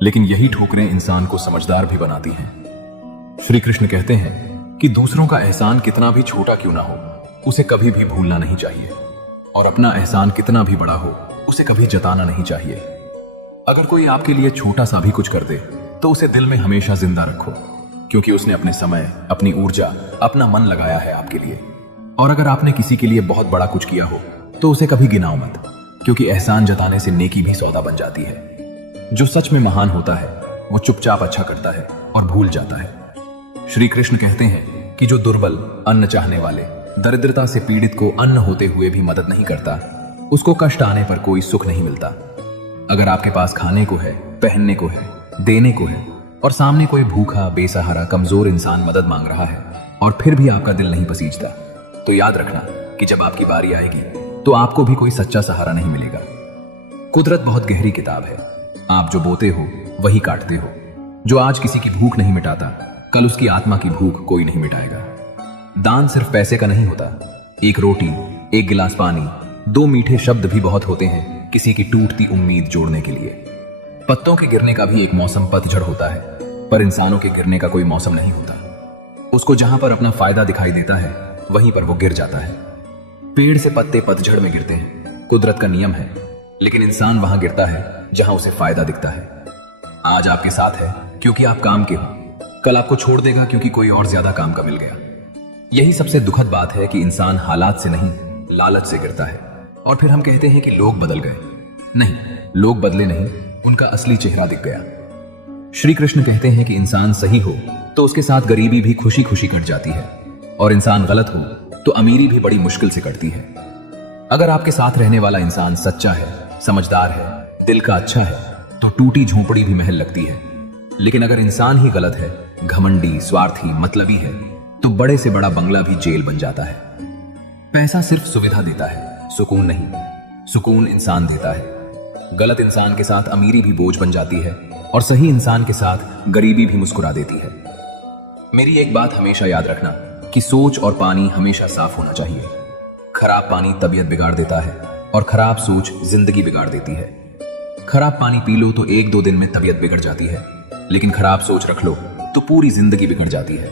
लेकिन यही ठोकरें इंसान को समझदार भी बनाती हैं। श्री कृष्ण कहते हैं कि दूसरों का एहसान कितना भी छोटा क्यों ना हो, उसे कभी भी भूलना नहीं चाहिए, और अपना एहसान कितना भी बड़ा हो, उसे कभी जताना नहीं चाहिए। अगर कोई आपके लिए छोटा सा भी कुछ कर दे तो उसे दिल में हमेशा जिंदा रखो, क्योंकि उसने अपने समय, अपनी ऊर्जा, अपना मन लगाया है आपके लिए। और अगर आपने किसी के लिए बहुत बड़ा कुछ किया हो तो उसे कभी गिनाओ मत, क्योंकि एहसान जताने से नेकी भी सौदा बन जाती है। जो सच में महान होता है वो चुपचाप अच्छा करता है और भूल जाता है। श्री कृष्ण कहते हैं कि जो दुर्बल, अन्न चाहने वाले, दरिद्रता से पीड़ित को अन्न होते हुए भी मदद नहीं करता, उसको कष्ट आने पर कोई सुख नहीं मिलता। अगर आपके पास खाने को है, पहनने को है, देने को है, और सामने कोई भूखा, बेसहारा, कमजोर इंसान मदद मांग रहा है और फिर भी आपका दिल नहीं पसीजता, तो याद रखना कि जब आपकी बारी आएगी तो आपको भी कोई सच्चा सहारा नहीं मिलेगा। कुदरत बहुत गहरी किताब है। आप जो बोते हो वही काटते हो। जो आज किसी की भूख नहीं मिटाता, कल उसकी आत्मा की भूख कोई नहीं मिटाएगा। दान सिर्फ पैसे का नहीं होता। एक रोटी, एक गिलास पानी, 2 मीठे शब्द भी बहुत होते हैं किसी की टूटती उम्मीद जोड़ने के लिए। पत्तों के गिरने का भी एक मौसम पतझड़ होता है, पर इंसानों के गिरने का कोई मौसम नहीं होता। उसको जहां पर अपना फायदा दिखाई देता है वहीं पर वो गिर जाता है। पेड़ से पत्ते पतझड़ में गिरते हैं, कुदरत का नियम है, लेकिन इंसान वहां गिरता है जहां उसे फायदा दिखता है। आज आपके साथ है क्योंकि आप काम के हो, कल आपको छोड़ देगा क्योंकि कोई और ज्यादा काम का मिल गया। यही सबसे दुखद बात है कि इंसान हालात से नहीं, लालच से गिरता है। और फिर हम कहते हैं कि लोग बदल गए। नहीं, लोग बदले नहीं, उनका असली चेहरा दिख गया। श्री कृष्ण कहते हैं कि इंसान सही हो तो उसके साथ गरीबी भी खुशी खुशी कट जाती है, और इंसान गलत हो तो अमीरी भी बड़ी मुश्किल से कटती है। अगर आपके साथ रहने वाला इंसान सच्चा है, समझदार है, दिल का अच्छा है, तो टूटी झोंपड़ी भी महल लगती है। लेकिन अगर इंसान ही गलत है, घमंडी, स्वार्थी, मतलबी है, तो बड़े से बड़ा बंगला भी जेल बन जाता है। पैसा सिर्फ सुविधा देता है, सुकून नहीं। सुकून इंसान देता है। गलत इंसान के साथ अमीरी भी बोझ बन जाती है, और सही इंसान के साथ गरीबी भी मुस्कुरा देती है। मेरी एक बात हमेशा याद रखना कि सोच और पानी हमेशा साफ होना चाहिए। खराब पानी तबीयत बिगाड़ देता है और खराब सोच जिंदगी बिगाड़ देती है। खराब पानी पी लो तो 1-2 दिन में तबीयत बिगड़ जाती है, लेकिन खराब सोच रख लो तो पूरी जिंदगी बिगड़ जाती है।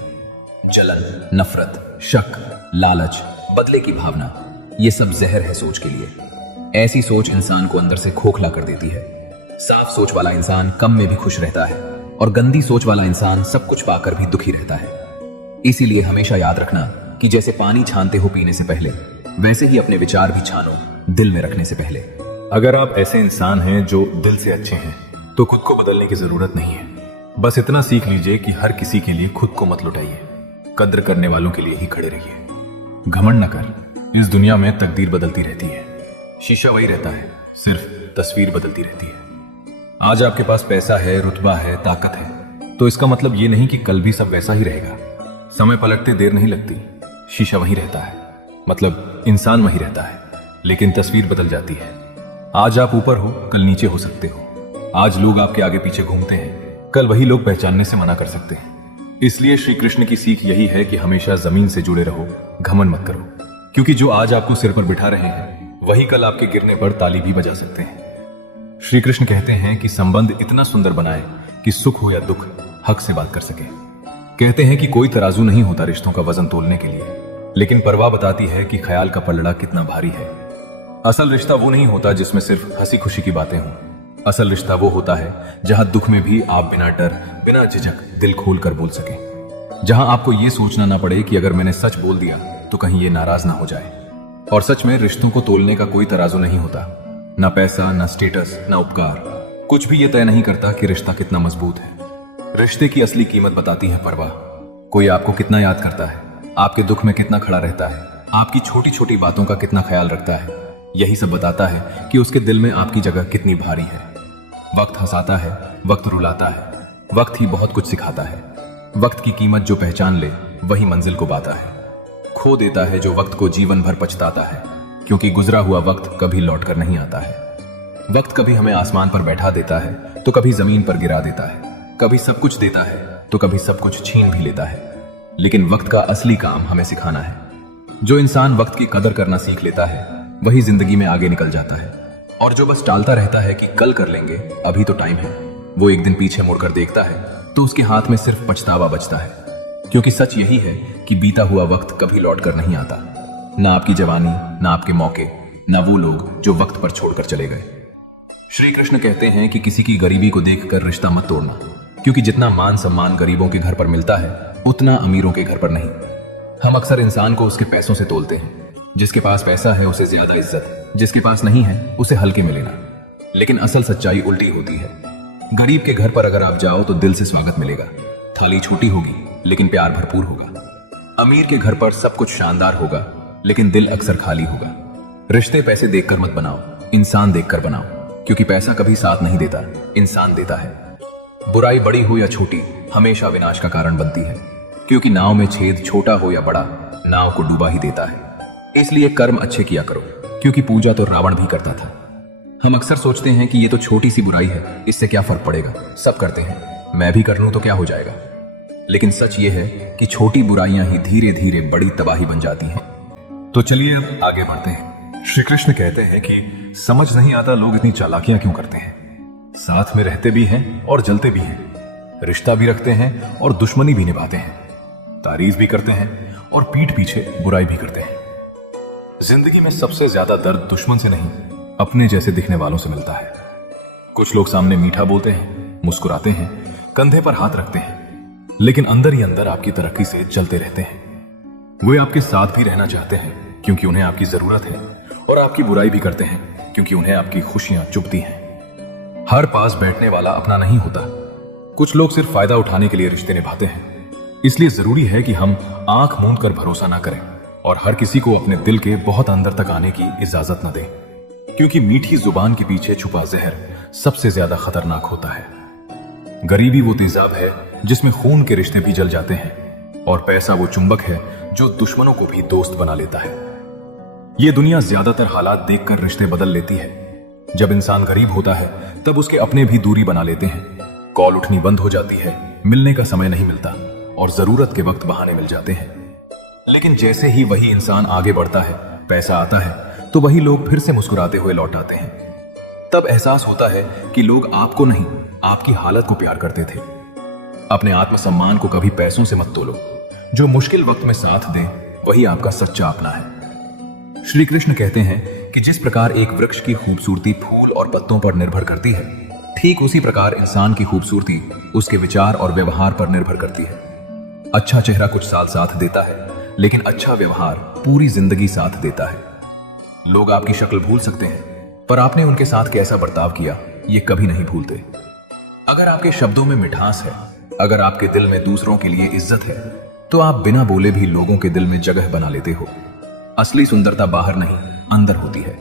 जलन, नफरत, शक, लालच, बदले की भावना, ये सब जहर है सोच के लिए। ऐसी सोच इंसान को अंदर से खोखला कर देती है। साफ सोच वाला इंसान कम में भी खुश रहता है, और गंदी सोच वाला इंसान सब कुछ पाकर भी दुखी रहता है। इसीलिए हमेशा याद रखना कि जैसे पानी छानते हो पीने से पहले, वैसे ही अपने विचार भी छानो दिल में रखने से पहले। अगर आप ऐसे इंसान हैं जो दिल से अच्छे हैं, तो खुद को बदलने की जरूरत नहीं है। बस इतना सीख लीजिए कि हर किसी के लिए खुद को मत लुटाइए, कद्र करने वालों के लिए ही खड़े रहिए। घमंड न कर, इस दुनिया में तकदीर बदलती रहती है, शीशा वही रहता है, सिर्फ तस्वीर बदलती रहती है। आज आपके पास पैसा है, रुतबा है, ताकत है, तो इसका मतलब ये नहीं कि कल भी सब वैसा ही रहेगा। समय पलटते देर नहीं लगती, शीशा वही रहता है, मतलब इंसान वही रहता है। लेकिन तस्वीर बदल जाती है। आज आप ऊपर हो, कल नीचे हो सकते हो। आज लोग आपके आगे पीछे घूमते हैं, कल वही लोग पहचानने से मना कर सकते हैं। इसलिए श्री कृष्ण की सीख यही है कि हमेशा जमीन से जुड़े रहो, घमंड मत करो, क्योंकि जो आज आपको सिर पर बिठा रहे हैं वही कल आपके गिरने पर ताली भी बजा सकते हैं। श्री कृष्ण कहते हैं कि संबंध इतना सुंदर बनाए कि सुख हो या दुख हक से बात कर सके। कहते हैं कि कोई तराजू नहीं होता रिश्तों का वजन तोलने के लिए, लेकिन परवाह बताती है कि ख्याल का पलड़ा कितना भारी है। असल रिश्ता वो नहीं होता जिसमें सिर्फ हंसी खुशी की बातें हों। असल रिश्ता वो होता है जहां दुख में भी आप बिना डर, बिना झिझक दिल खोल कर बोल सकें। जहां आपको ये सोचना ना पड़े कि अगर मैंने सच बोल दिया तो कहीं ये नाराज ना हो जाए। और सच में रिश्तों को तोलने का कोई तराजू नहीं होता। ना पैसा, ना स्टेटस, ना उपकार, कुछ भी ये तय नहीं करता कि रिश्ता कितना मजबूत है। रिश्ते की असली कीमत बताती है परवाह। कोई आपको कितना याद करता है, आपके दुख में कितना खड़ा रहता है, आपकी छोटी छोटी बातों का कितना ख्याल रखता है। यही सब बताता है कि उसके दिल में आपकी जगह कितनी भारी है। वक्त हंसाता है, वक्त रुलाता है, वक्त ही बहुत कुछ सिखाता है। वक्त की कीमत जो पहचान ले वही मंजिल को पाता है। खो देता है जो वक्त को जीवन भर पछताता है, क्योंकि गुजरा हुआ वक्त कभी लौट कर नहीं आता है। वक्त कभी हमें आसमान पर बैठा देता है तो कभी जमीन पर गिरा देता है, कभी सब कुछ देता है तो कभी सब कुछ छीन भी लेता है। लेकिन वक्त का असली काम हमें सिखाना है। जो इंसान वक्त की कदर करना सीख लेता है वही जिंदगी में आगे निकल जाता है। और जो बस टालता रहता है कि कल कर लेंगे, अभी तो टाइम है, वो एक दिन पीछे मुड़कर देखता है तो उसके हाथ में सिर्फ पछतावा बचता है। क्योंकि सच यही है कि बीता हुआ वक्त कभी लौट कर नहीं आता। ना आपकी जवानी, ना आपके मौके, ना वो लोग जो वक्त पर छोड़कर चले गए। श्री कृष्ण कहते हैं कि किसी की गरीबी को देखकर रिश्ता मत तोड़ना, क्योंकि जितना मान सम्मान गरीबों के घर पर मिलता है उतना अमीरों के घर पर नहीं। हम अक्सर इंसान को उसके पैसों से तोलते हैं। जिसके पास पैसा है उसे ज्यादा इज्जत, जिसके पास नहीं है उसे हल्के में लेना। लेकिन असल सच्चाई उल्टी होती है। गरीब के घर पर अगर आप जाओ तो दिल से स्वागत मिलेगा। थाली छोटी होगी लेकिन प्यार भरपूर होगा। अमीर के घर पर सब कुछ शानदार होगा लेकिन दिल अक्सर खाली होगा। रिश्ते पैसे देखकर मत बनाओ, इंसान देखकर बनाओ, क्योंकि पैसा कभी साथ नहीं देता, इंसान देता है। बुराई बड़ी हो या छोटी हमेशा विनाश का कारण बनती है, क्योंकि नाव में छेद छोटा हो या बड़ा नाव को डूबा ही देता है। इसलिए कर्म अच्छे किया करो, क्योंकि पूजा तो रावण भी करता था। हम अक्सर सोचते हैं कि ये तो छोटी सी बुराई है, इससे क्या फर्क पड़ेगा, सब करते हैं, मैं भी कर लूं तो क्या हो जाएगा। लेकिन सच ये है कि छोटी बुराइयां ही धीरे धीरे बड़ी तबाही बन जाती हैं। तो चलिए अब आगे बढ़ते हैं। श्री कृष्ण कहते हैं कि समझ नहीं आता लोग इतनी चालाकियां क्यों करते हैं। साथ में रहते भी हैं और जलते भी हैं, रिश्ता भी रखते हैं और दुश्मनी भी निभाते हैं, तारीफ भी करते हैं और पीठ पीछे बुराई भी करते हैं। जिंदगी में सबसे ज्यादा दर्द दुश्मन से नहीं, अपने जैसे दिखने वालों से मिलता है। कुछ लोग सामने मीठा बोलते हैं, मुस्कुराते हैं, कंधे पर हाथ रखते हैं, लेकिन अंदर ही अंदर आपकी तरक्की से जलते रहते हैं। वे आपके साथ भी रहना चाहते हैं क्योंकि उन्हें आपकी जरूरत है, और आपकी बुराई भी करते हैं क्योंकि उन्हें आपकी खुशियां चुभती हैं। हर पास बैठने वाला अपना नहीं होता। कुछ लोग सिर्फ फायदा उठाने के लिए रिश्ते निभाते हैं। इसलिए जरूरी है कि हम आंख मूंद कर भरोसा ना करें और हर किसी को अपने दिल के बहुत अंदर तक आने की इजाजत न दें, क्योंकि मीठी जुबान के पीछे छुपा जहर सबसे ज्यादा खतरनाक होता है। गरीबी वो तेजाब है जिसमें खून के रिश्ते भी जल जाते हैं, और पैसा वो चुंबक है जो दुश्मनों को भी दोस्त बना लेता है। ये दुनिया ज्यादातर हालात देखकर रिश्ते बदल लेती है। जब इंसान गरीब होता है तब उसके अपने भी दूरी बना लेते हैं। कॉल उठनी बंद हो जाती है, मिलने का समय नहीं मिलता और जरूरत के वक्त बहाने मिल जाते हैं। लेकिन जैसे ही वही इंसान आगे बढ़ता है, पैसा आता है, तो वही लोग फिर से मुस्कुराते हुए लौट आते हैं। तब एहसास होता है कि लोग आपको नहीं, आपकी हालत को प्यार करते थे। अपने आत्मसम्मान को कभी पैसों से मत तोलो। जो मुश्किल वक्त में साथ दे वही आपका सच्चा अपना है। श्री कृष्ण कहते हैं कि जिस प्रकार एक वृक्ष की खूबसूरती फूल और पत्तों पर निर्भर करती है, ठीक उसी प्रकार इंसान की खूबसूरती उसके विचार और व्यवहार पर निर्भर करती है। अच्छा चेहरा कुछ साल साथ देता है, लेकिन अच्छा व्यवहार पूरी जिंदगी साथ देता है। लोग आपकी शक्ल भूल सकते हैं, पर आपने उनके साथ कैसा बर्ताव किया ये कभी नहीं भूलते। अगर आपके शब्दों में मिठास है, अगर आपके दिल में दूसरों के लिए इज्जत है, तो आप बिना बोले भी लोगों के दिल में जगह बना लेते हो। असली सुंदरता बाहर नहीं, अंदर होती है।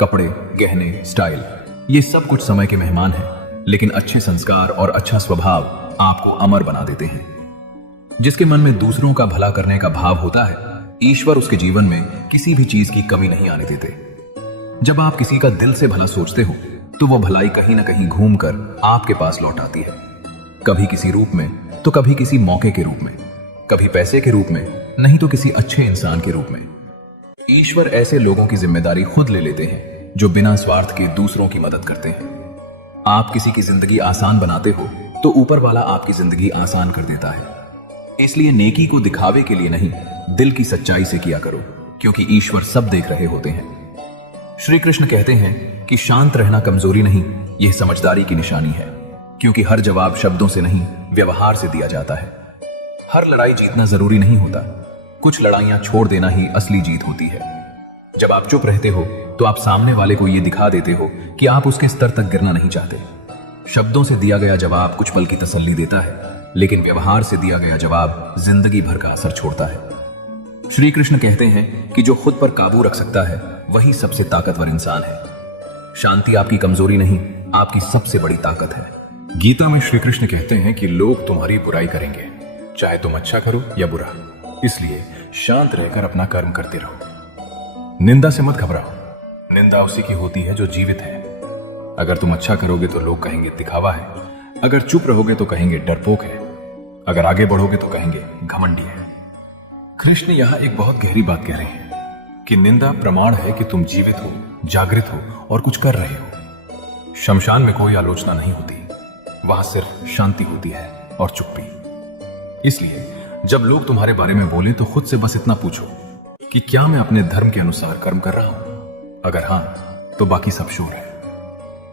कपड़े, गहने, स्टाइल, ये सब कुछ समय के मेहमान हैं, लेकिन अच्छे संस्कार और अच्छा स्वभाव आपको अमर बना देते हैं। जिसके मन में दूसरों का भला करने का भाव होता है, ईश्वर उसके जीवन में किसी भी चीज की कमी नहीं आने देते। जब आप किसी का दिल से भला सोचते हो तो वो भलाई कहीं ना कहीं घूमकर आपके पास लौट आती है, कभी किसी रूप में तो कभी किसी मौके के रूप में, कभी पैसे के रूप में, नहीं तो किसी अच्छे इंसान के रूप में। ईश्वर ऐसे लोगों की जिम्मेदारी खुद ले लेते हैं जो बिना स्वार्थ के दूसरों की मदद करते हैं। आप किसी की जिंदगी आसान बनाते हो तो ऊपर वाला आपकी जिंदगी आसान कर देता है। इसलिए नेकी को दिखावे के लिए नहीं, दिल की सच्चाई से किया करो, क्योंकि ईश्वर सब देख रहे होते हैं। श्री कृष्ण कहते हैं कि शांत रहना कमजोरी नहीं, यह समझदारी की निशानी है, क्योंकि हर जवाब शब्दों से नहीं, व्यवहार से दिया जाता है। हर लड़ाई जीतना जरूरी नहीं होता, कुछ लड़ाइयां छोड़ देना ही असली जीत होती है। जब आप चुप रहते हो तो आप सामने वाले को यह दिखा देते हो कि आप उसके स्तर तक गिरना नहीं चाहते। शब्दों से दिया गया जवाब कुछ पल की तसल्ली देता है, लेकिन व्यवहार से दिया गया जवाब जिंदगी भर का असर छोड़ता है। श्री कृष्ण कहते हैं कि जो खुद पर काबू रख सकता है वही सबसे ताकतवर इंसान है। शांति आपकी कमजोरी नहीं, आपकी सबसे बड़ी ताकत है। गीता में श्री कृष्ण कहते हैं कि लोग तुम्हारी बुराई करेंगे, चाहे तुम अच्छा करो या बुरा, इसलिए शांत रहकर अपना कर्म करते रहो। निंदा से मत घबराओ, निंदा उसी की होती है जो जीवित है। अगर तुम अच्छा करोगे तो लोग कहेंगे दिखावा है, अगर चुप रहोगे तो कहेंगे डरपोक है, अगर आगे बढ़ोगे तो कहेंगे घमंडी है। कृष्ण यहां एक बहुत गहरी बात कह रहे हैं कि निंदा प्रमाण है कि तुम जीवित हो, जागृत हो और कुछ कर रहे हो। शमशान में कोई आलोचना नहीं होती, वहां सिर्फ शांति होती है और चुप्पी। इसलिए जब लोग तुम्हारे बारे में बोले तो खुद से बस इतना पूछो कि क्या मैं अपने धर्म के अनुसार कर्म कर रहा हूं? अगर हां, तो बाकी सब शोर है।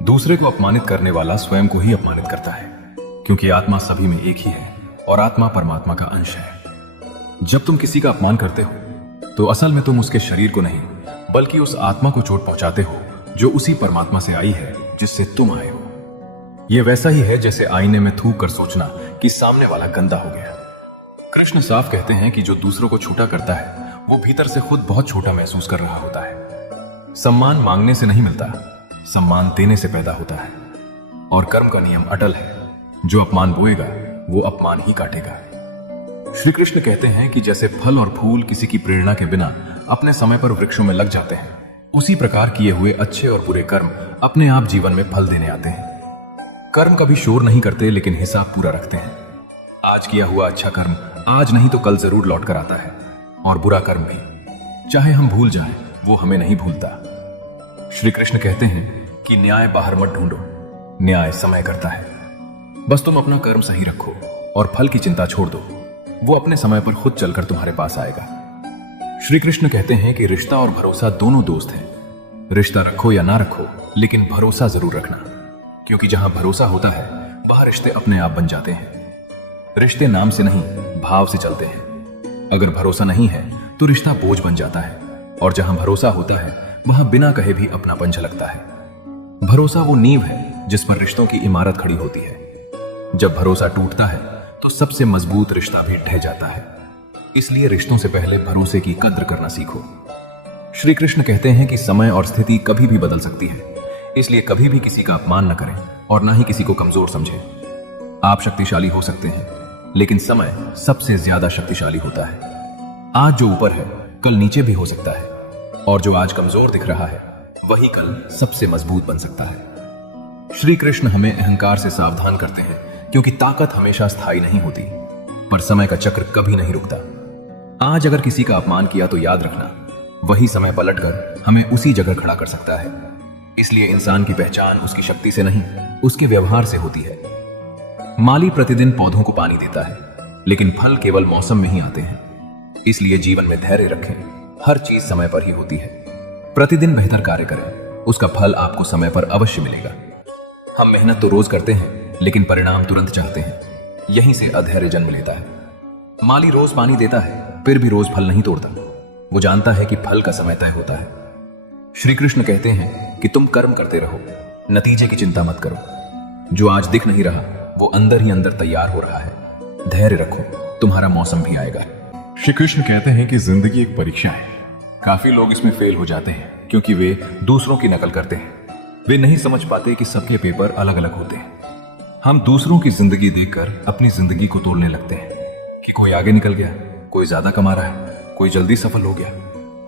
दूसरे को अपमानित करने वाला स्वयं को ही अपमानित करता है, क्योंकि आत्मा सभी में एक ही है और आत्मा परमात्मा का अंश है। जब तुम किसी का अपमान करते हो तो असल में तुम उसके शरीर को नहीं, बल्कि उस आत्मा को चोट पहुंचाते हो जो उसी परमात्मा से आई है जिससे तुम आए हो। यह वैसा ही है जैसे आईने में थूक कर सोचना कि सामने वाला गंदा हो गया। कृष्ण साफ कहते हैं कि जो दूसरों को छोटा करता है वो भीतर से खुद बहुत छोटा महसूस कर रहा होता है। सम्मान मांगने से नहीं मिलता, सम्मान देने से पैदा होता है। और कर्म का नियम अटल है, जो अपमान बोएगा वो अपमान ही काटेगा। श्री कृष्ण कहते हैं कि जैसे फल और फूल किसी की प्रेरणा के बिना अपने समय पर वृक्षों में लग जाते हैं, उसी प्रकार किए हुए अच्छे और बुरे कर्म अपने आप जीवन में फल देने आते हैं। कर्म कभी शोर नहीं करते, लेकिन हिसाब पूरा रखते हैं। आज किया हुआ अच्छा कर्म आज नहीं तो कल जरूर लौट कर आता है, और बुरा कर्म भी, चाहे हम भूल जाएं, वो हमें नहीं भूलता। श्री कृष्ण कहते हैं कि न्याय बाहर मत ढूंढो, न्याय समय करता है। बस तुम अपना कर्म सही रखो और फल की चिंता छोड़ दो, वो अपने समय पर खुद चलकर तुम्हारे पास आएगा। श्री कृष्ण कहते हैं कि रिश्ता और भरोसा दोनों दोस्त हैं। रिश्ता रखो या ना रखो, लेकिन भरोसा जरूर रखना, क्योंकि जहां भरोसा होता है वहां रिश्ते अपने आप बन जाते हैं। रिश्ते नाम से नहीं, भाव से चलते हैं। अगर भरोसा नहीं है तो रिश्ता बोझ बन जाता है, और जहां भरोसा होता है वहां बिना कहे भी अपनापन झलकता है। भरोसा वो नींव है जिस पर रिश्तों की इमारत खड़ी होती है। जब भरोसा टूटता है तो सबसे मजबूत रिश्ता भी ढह जाता है। इसलिए रिश्तों से पहले भरोसे की कद्र करना सीखो। श्री कृष्ण कहते हैं कि समय और स्थिति कभी भी बदल सकती है, इसलिए कभी भी किसी का अपमान न करें और ना ही किसी को कमजोर समझें। आप शक्तिशाली हो सकते हैं, लेकिन समय सबसे ज्यादा शक्तिशाली होता है। आज जो ऊपर है कल नीचे भी हो सकता है, और जो आज कमजोर दिख रहा है वही कल सबसे मजबूत बन सकता है। श्री कृष्ण हमें अहंकार से सावधान करते हैं, क्योंकि ताकत हमेशा स्थायी नहीं होती, पर समय का चक्र कभी नहीं रुकता। आज अगर किसी का अपमान किया तो याद रखना, वही समय पलटकर हमें उसी जगह खड़ा कर सकता है। इसलिए इंसान की पहचान उसकी शक्ति से नहीं, उसके व्यवहार से होती है। माली प्रतिदिन पौधों को पानी देता है, लेकिन फल केवल मौसम में ही आते हैं। इसलिए जीवन में धैर्य रखें, हर चीज समय पर ही होती है। प्रतिदिन बेहतर कार्य करें, उसका फल आपको समय पर अवश्य मिलेगा। हम मेहनत तो रोज करते हैं, लेकिन परिणाम तुरंत चाहते हैं, यहीं से अधैर्य जन्म लेता है। माली रोज पानी देता है, फिर भी रोज फल नहीं तोड़ता। वो जानता है कि फल का समय तय होता है। श्री कृष्ण कहते हैं कि तुम कर्म करते रहो, नतीजे की चिंता मत करो। जो आज दिख नहीं रहा वो अंदर ही अंदर तैयार हो रहा है। धैर्य रखो, तुम्हारा मौसम भी आएगा। श्री कृष्ण कहते हैं कि जिंदगी एक परीक्षा है। काफी लोग इसमें फेल हो जाते हैं, क्योंकि वे दूसरों की नकल करते हैं। वे नहीं समझ पाते कि सबके पेपर अलग अलग होते हैं। हम दूसरों की जिंदगी देखकर अपनी जिंदगी को तोड़ने लगते हैं कि कोई आगे निकल गया, कोई ज्यादा कमा रहा है, कोई जल्दी सफल हो गया,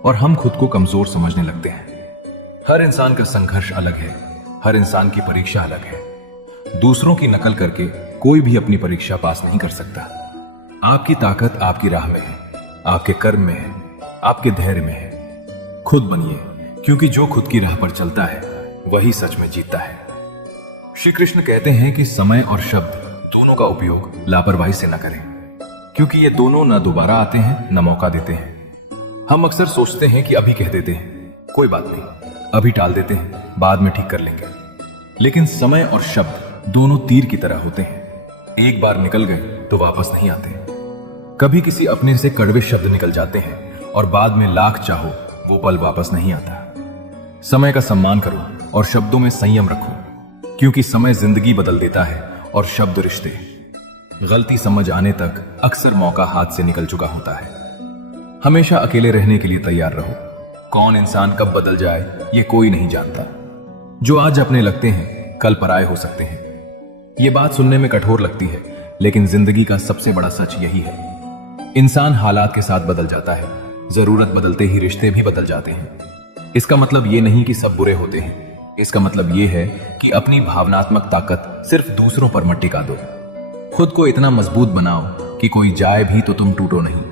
और हम खुद को कमजोर समझने लगते हैं। हर इंसान का संघर्ष अलग है, हर इंसान की परीक्षा अलग है। दूसरों की नकल करके कोई भी अपनी परीक्षा पास नहीं कर सकता। आपकी ताकत आपकी राह में है, आपके कर्म में है, आपके धैर्य में है। खुद बनिए, क्योंकि जो खुद की राह पर चलता है वही सच में जीतता है। श्री कृष्ण कहते हैं कि समय और शब्द दोनों का उपयोग लापरवाही से न करें, क्योंकि ये दोनों न दोबारा आते हैं न मौका देते हैं। हम अक्सर सोचते हैं कि अभी कह देते हैं, कोई बात नहीं, अभी टाल देते हैं, बाद में ठीक कर लेंगे। लेकिन समय और शब्द दोनों तीर की तरह होते हैं, एक बार निकल गए तो वापस नहीं आते। कभी किसी अपने से कड़वे शब्द निकल जाते हैं और बाद में लाख चाहो वो पल वापस नहीं आता। समय का सम्मान करो और शब्दों में संयम रखो, क्योंकि समय जिंदगी बदल देता है और शब्द रिश्ते। गलती समझ आने तक अक्सर मौका हाथ से निकल चुका होता है। हमेशा अकेले रहने के लिए तैयार रहो। कौन इंसान कब बदल जाए ये कोई नहीं जानता। जो आज अपने लगते हैं कल पराये हो सकते हैं। ये बात सुनने में कठोर लगती है, लेकिन जिंदगी का सबसे बड़ा सच यही है। इंसान हालात के साथ बदल जाता है, जरूरत बदलते ही रिश्ते भी बदल जाते हैं। इसका मतलब ये नहीं कि सब बुरे होते हैं, इसका मतलब ये है कि अपनी भावनात्मक ताकत सिर्फ दूसरों पर मत टिका दो। खुद को इतना मजबूत बनाओ कि कोई जाए भी तो तुम टूटो नहीं।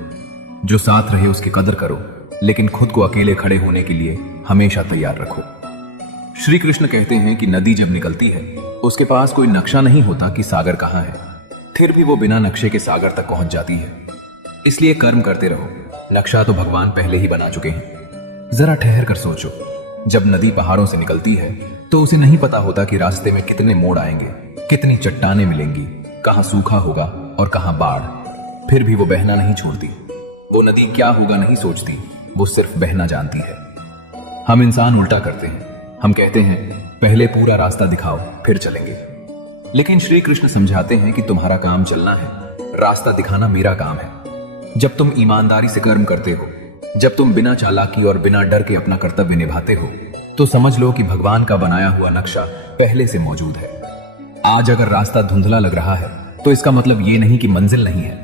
जो साथ रहे उसकी कदर करो, लेकिन खुद को अकेले खड़े होने के लिए हमेशा तैयार रखो। श्री कृष्ण कहते हैं कि नदी जब निकलती है उसके पास कोई नक्शा नहीं होता कि सागर कहाँ है, फिर भी वो बिना नक्शे के सागर तक पहुंच जाती है। इसलिए कर्म करते रहो, नक्शा तो भगवान पहले ही बना चुके हैं। जरा ठहर कर सोचो, जब नदी पहाड़ों से निकलती है तो उसे नहीं पता होता कि रास्ते में कितने मोड़ आएंगे, कितनी चट्टानें मिलेंगी, कहाँ सूखा होगा और कहाँ बाढ़। फिर भी वो बहना नहीं छोड़ती। वो नदी क्या होगा नहीं सोचती, वो सिर्फ बहना जानती है। हम इंसान उल्टा करते हैं। हम कहते हैं पहले पूरा रास्ता दिखाओ फिर चलेंगे, लेकिन श्री कृष्ण समझाते हैं कि तुम्हारा काम चलना है, रास्ता दिखाना मेरा काम है। जब तुम ईमानदारी से कर्म करते हो, जब तुम बिना चालाकी और बिना डर के अपना कर्तव्य निभाते हो, तो समझ लो कि भगवान का बनाया हुआ नक्शा पहले से मौजूद है। आज अगर रास्ता धुंधला लग रहा है तो इसका मतलब ये नहीं कि मंजिल नहीं है,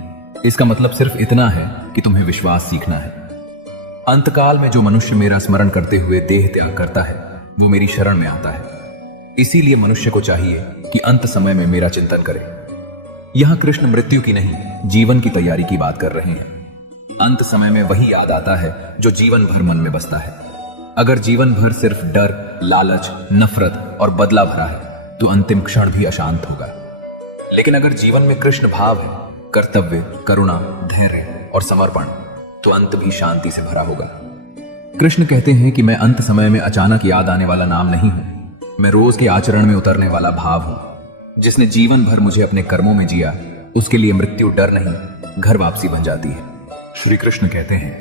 इसका मतलब सिर्फ इतना है कि तुम्हें विश्वास सीखना है। अंतकाल में जो मनुष्य मेरा स्मरण करते हुए देह त्याग करता है वो मेरी शरण में आता है। इसीलिए मनुष्य को चाहिए कि अंत समय में मेरा चिंतन करे। यहां कृष्ण मृत्यु की नहीं, जीवन की तैयारी की बात कर रहे हैं। अंत समय में वही याद आता है जो जीवन भर मन में बसता है। अगर जीवन भर सिर्फ डर, लालच, नफरत और बदला भरा है तो अंतिम क्षण भी अशांत होगा। लेकिन अगर जीवन में कृष्ण भाव है, कर्तव्य, करुणा, धैर्य और समर्पण, तो अंत भी शांति से भरा होगा। कृष्ण कहते हैं कि मैं अंत समय में अचानक याद आने वाला नाम नहीं हूं, मैं रोज के आचरण में उतरने वाला भाव हूं। जिसने जीवन भर मुझे अपने कर्मों में जिया, उसके लिए मृत्यु डर नहीं, घर वापसी बन जाती है। श्री कृष्ण कहते हैं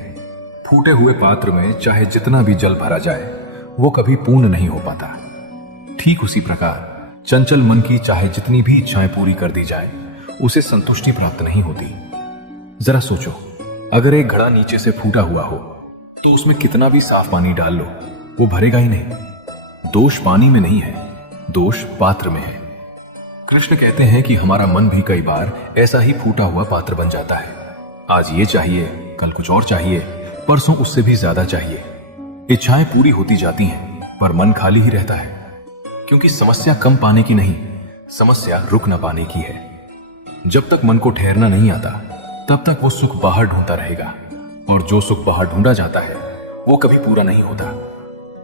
फूटे हुए पात्र में चाहे जितना भी जल भरा जाए वो कभी पूर्ण नहीं हो पाता। ठीक उसी प्रकार चंचल मन की चाहे जितनी भी इच्छाएं पूरी कर दी जाए, उसे संतुष्टि प्राप्त नहीं होती। जरा सोचो, अगर एक घड़ा नीचे से फूटा हुआ हो तो उसमें कितना भी साफ पानी डाल लो, वो भरेगा ही नहीं। दोष पानी में नहीं है, दोष पात्र में है। कृष्ण कहते हैं कि हमारा मन भी कई बार ऐसा ही फूटा हुआ पात्र बन जाता है। आज ये चाहिए, कल कुछ और चाहिए, परसों उससे भी ज्यादा चाहिए। इच्छाएं पूरी होती जाती हैं, पर मन खाली ही रहता है, क्योंकि समस्या कम पाने की नहीं, समस्या रुक न पाने की है। जब तक मन को ठहरना नहीं आता, तब तक वो सुख बाहर ढूंढता रहेगा, और जो सुख बाहर ढूंढा जाता है वो कभी पूरा नहीं होता।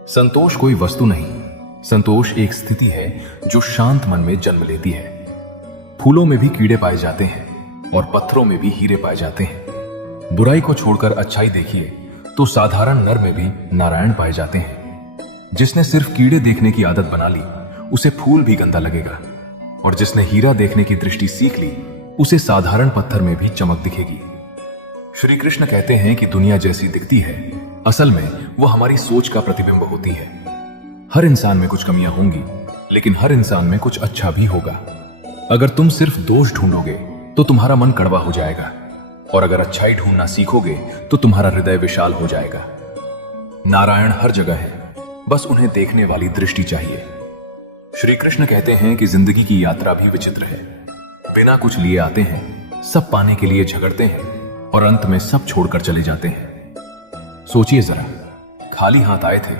संतोष कोई वस्तु नहीं, संतोष एक स्थिति है जो शांत मन में जन्म लेती है। फूलों में भी कीड़े पाए जाते हैं और पत्थरों में भी हीरे पाए जाते हैं। बुराई को छोड़कर अच्छाई देखिए तो साधारण नर में भी नारायण पाए जाते हैं। जिसने सिर्फ कीड़े देखने की आदत बना ली, उसे फूल भी गंदा लगेगा, और जिसने हीरा देखने की दृष्टि सीख ली, उसे साधारण पत्थर में भी चमक दिखेगी। श्री कृष्ण कहते हैं कि दुनिया जैसी दिखती है, असल में वो हमारी सोच का प्रतिबिंब होती है। हर इंसान में कुछ कमियां होंगी, लेकिन हर इंसान में कुछ अच्छा भी होगा। अगर तुम सिर्फ दोष ढूंढोगे तो तुम्हारा मन कड़वा हो जाएगा, और अगर अच्छाई ढूंढना सीखोगे तो तुम्हारा हृदय विशाल हो जाएगा। नारायण हर जगह है, बस उन्हें देखने वाली दृष्टि चाहिए। श्री कृष्ण कहते हैं कि जिंदगी की यात्रा भी विचित्र है। बिना कुछ लिए आते हैं, सब पाने के लिए झगड़ते हैं, और अंत में सब छोड़कर चले जाते हैं। सोचिए जरा, खाली हाथ आए थे,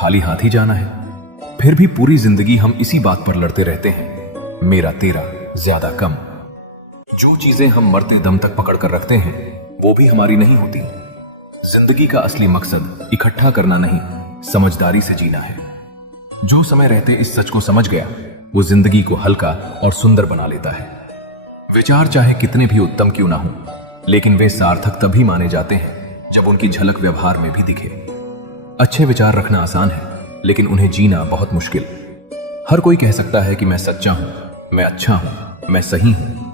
खाली हाथ ही जाना है। फिर भी पूरी जिंदगी हम इसी बात पर लड़ते रहते हैं, मेरा तेरा ज्यादा कम। जो चीजें हम मरते दम तक पकड़ कर रखते हैं वो भी हमारी नहीं होती। जिंदगी का असली मकसद इकट्ठा करना नहीं, समझदारी से जीना है। जो समय रहते इस सच को समझ गया वो जिंदगी को हल्का और सुंदर बना लेता है। विचार चाहे कितने भी उत्तम क्यों ना हो, लेकिन वे सार्थक तभी माने जाते हैं जब उनकी झलक व्यवहार में भी दिखे। अच्छे विचार रखना आसान है, लेकिन उन्हें जीना बहुत मुश्किल। हर कोई कह सकता है कि मैं सच्चा हूं, मैं अच्छा हूं, मैं सही हूं,